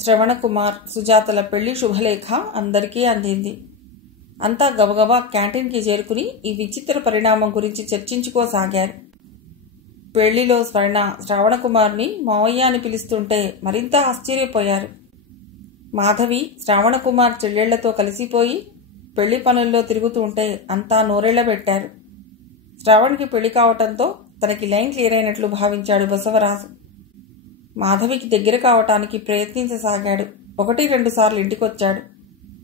శ్రవణకుమార్, సుజాతల పెళ్లి శుభలేఖ అందరికీ అందింది. అంతా గబగబా క్యాంటీన్కి చేరుకుని ఈ విచిత్ర పరిణామం గురించి చర్చించుకోసాగారు. పెళ్లిలో స్వర్ణ శ్రావణకుమార్ని మావయ్య అని పిలుస్తుంటే మరింత ఆశ్చర్యపోయారు. మాధవి శ్రావణకుమార్ చెల్లెళ్లతో కలిసిపోయి పెళ్లి పనుల్లో తిరుగుతూ ఉంటే అంతా నోరెళ్లబెట్టారు. శ్రావణ్కి పెళ్లి కావటంతో తనకి లైన్ క్లియర్ అయినట్లు భావించాడు బసవరాజు. మాధవికి దగ్గర కావటానికి ప్రయత్నించసాగాడు. 1-2 సార్లు ఇంటికొచ్చాడు.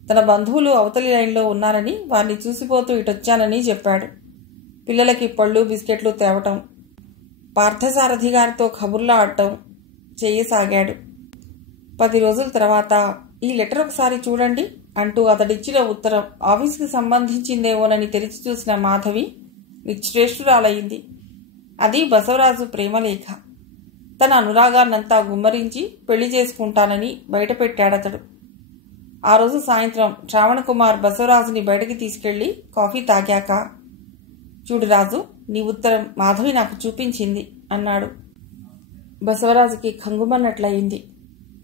తన బంధువులు అవతలి లైన్లో ఉన్నారని, వారిని చూసిపోతూ ఇటొచ్చానని చెప్పాడు. పిల్లలకి పళ్ళు బిస్కెట్లు తేవటం, పార్థసారథి గారితో కబుర్లా ఆడటం చేయసాగాడు. 10 రోజుల తర్వాత ఈ లెటర్ ఒకసారి చూడండి అంటూ అతడిచ్చిన ఉత్తరం ఆఫీస్కి సంబంధించిందేమోనని తెరిచి చూసిన మాధవి నిశ్చేష్టురాలయ్యింది. అది బసవరాజు ప్రేమలేఖ. తన అనురాగాన్నంతా గుమ్మరించి పెళ్లి చేసుకుంటానని బయటపెట్టాడతడు. ఆ రోజు సాయంత్రం శ్రావణకుమార్ బసవరాజుని బయటకి తీసుకెళ్లి కాఫీ తాగాక, చూడు రాజు, నీ ఉత్తరం మాధవి నాకు చూపించింది అన్నాడు. బసవరాజుకి ఖంగుమన్నట్లయింది.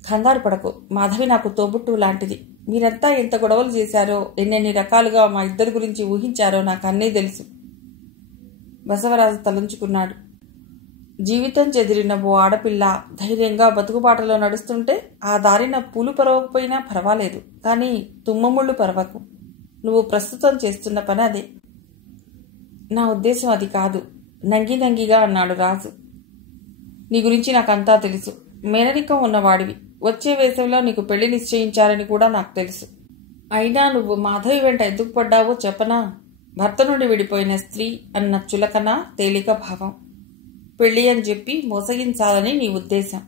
కంగారు పడకు, మాధవి నాకు తోబుట్టు లాంటిది. మీరంతా ఎంత గొడవలు చేశారో, ఎన్నెన్ని రకాలుగా మా ఇద్దరి గురించి ఊహించారో నాకు అన్నీ తెలుసు. బసవరాజు తలంచుకున్నాడు. జీవితం చెదిరిన ఓ ఆడపిల్ల ధైర్యంగా బతుకుబాటలో నడుస్తుంటే ఆ దారిన పూలు పరవకపోయినా పర్వాలేదు, కానీ తుమ్మముళ్ళు పరవకు. నువ్వు ప్రస్తుతం చేస్తున్న పని అదే. నా ఉద్దేశం అది కాదు, నంగిగా అన్నాడు రాజు. నీ గురించి నాకంతా తెలుసు. మేనరికం ఉన్నవాడివి. వచ్చే వేసవిలో నీకు పెళ్లి నిశ్చయించారని కూడా నాకు తెలుసు. అయినా నువ్వు మాధవి వెంట ఎందుకు పడ్డావో చెప్పనా? భర్త నుండి విడిపోయిన స్త్రీ అన్న చులకన, తేలిక భావం. పెళ్లి అని చెప్పి మోసగించాలని నీ ఉద్దేశం.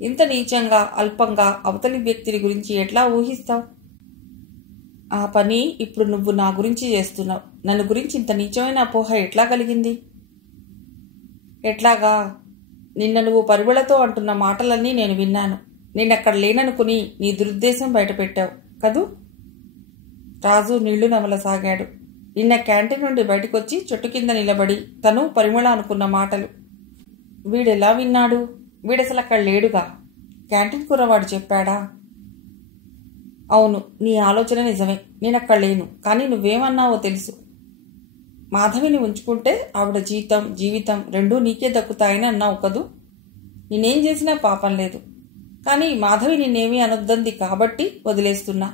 ఇంత నీచంగా, అల్పంగా అవతలి వ్యక్తిని గురించి ఎట్లా ఊహిస్తావు? ఆ పని ఇప్పుడు నువ్వు నా గురించి చేస్తున్నావు. నన్ను గురించి ఇంత నీచమైన అపోహ ఎట్లా కలిగింది? ఎట్లాగా? నిన్న నువ్వు పరిమళతో అంటున్న మాటలన్నీ నేను విన్నాను. నేనక్కడ లేననుకుని నీ దురుద్దేశం బయటపెట్టావు కదూ? రాజు నీళ్లు నమలసాగాడు. నిన్న క్యాంటీన్ నుండి బయటకొచ్చి చెట్టు కింద నిలబడి తను పరిమళ అనుకున్న మాటలు వీడెలా విన్నాడు? వీడసలు అక్కడ లేడుగా. క్యాంటీన్ కుర్రవాడు చెప్పాడా? అవును, నీ ఆలోచన నిజమే. నేనక్కడ లేను. కానీ నువ్వేమన్నావో తెలుసు. మాధవిని ఉంచుకుంటే ఆవిడ జీవితం రెండూ నీకే దక్కుతాయని అన్నావు కదూ? నేనేం చేసినా పాపం లేదు. కానీ మాధవి నిన్నేమీ అనొద్దంది కాబట్టి వదిలేస్తున్నా.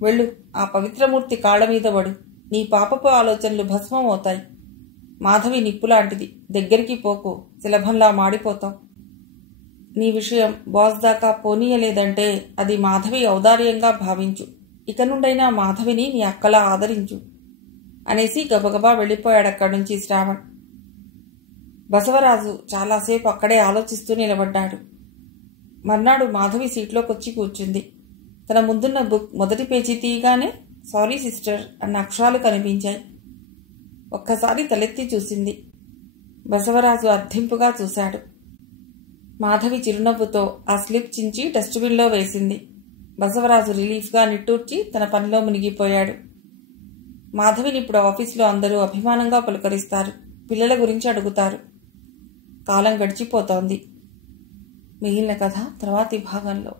వెళ్ళు, ఆ పవిత్రమూర్తి కాళ్ల మీద పడు. నీ పాపపు ఆలోచనలు భస్మం అవుతాయి. మాధవి నిప్పులాంటిది. దగ్గరికి పోకు, సులభంలా మాడిపోతావు. నీ విషయం బాస్ దాకా పోనీయలేదంటే అది మాధవి ఔదార్యంగా భావించు. ఇక నుండైనా మాధవిని నీ అక్కలా ఆదరించు అనేసి గబగబా వెళ్ళిపోయాడక్కడి నుంచి శ్రావణ్. బసవరాజు చాలాసేపు అక్కడే ఆలోచిస్తూ నిలబడ్డాడు. మర్నాడు మాధవి సీట్లోకొచ్చి కూర్చుంది. తన ముందున్న బుక్ మొదటి పేజీ తీయగానే సారీ సిస్టర్ అన్న అక్షరాలు కనిపించాయి. ఒక్కసారి తలెత్తి చూసింది. బసవరాజు అర్థింపుగా చూశాడు. మాధవి చిరునవ్వుతో ఆ స్లిప్ చించి డస్ట్బిన్లో వేసింది. బసవరాజు రిలీఫ్గా నిట్టూర్చి తన పనిలో మునిగిపోయాడు. మాధవిని ఇప్పుడు ఆఫీసులో అందరూ అభిమానంగా పలుకరిస్తారు. పిల్లల గురించి అడుగుతారు. కాలం గడిచిపోతోంది. మిగిలిన కథ తర్వాతి భాగంలో.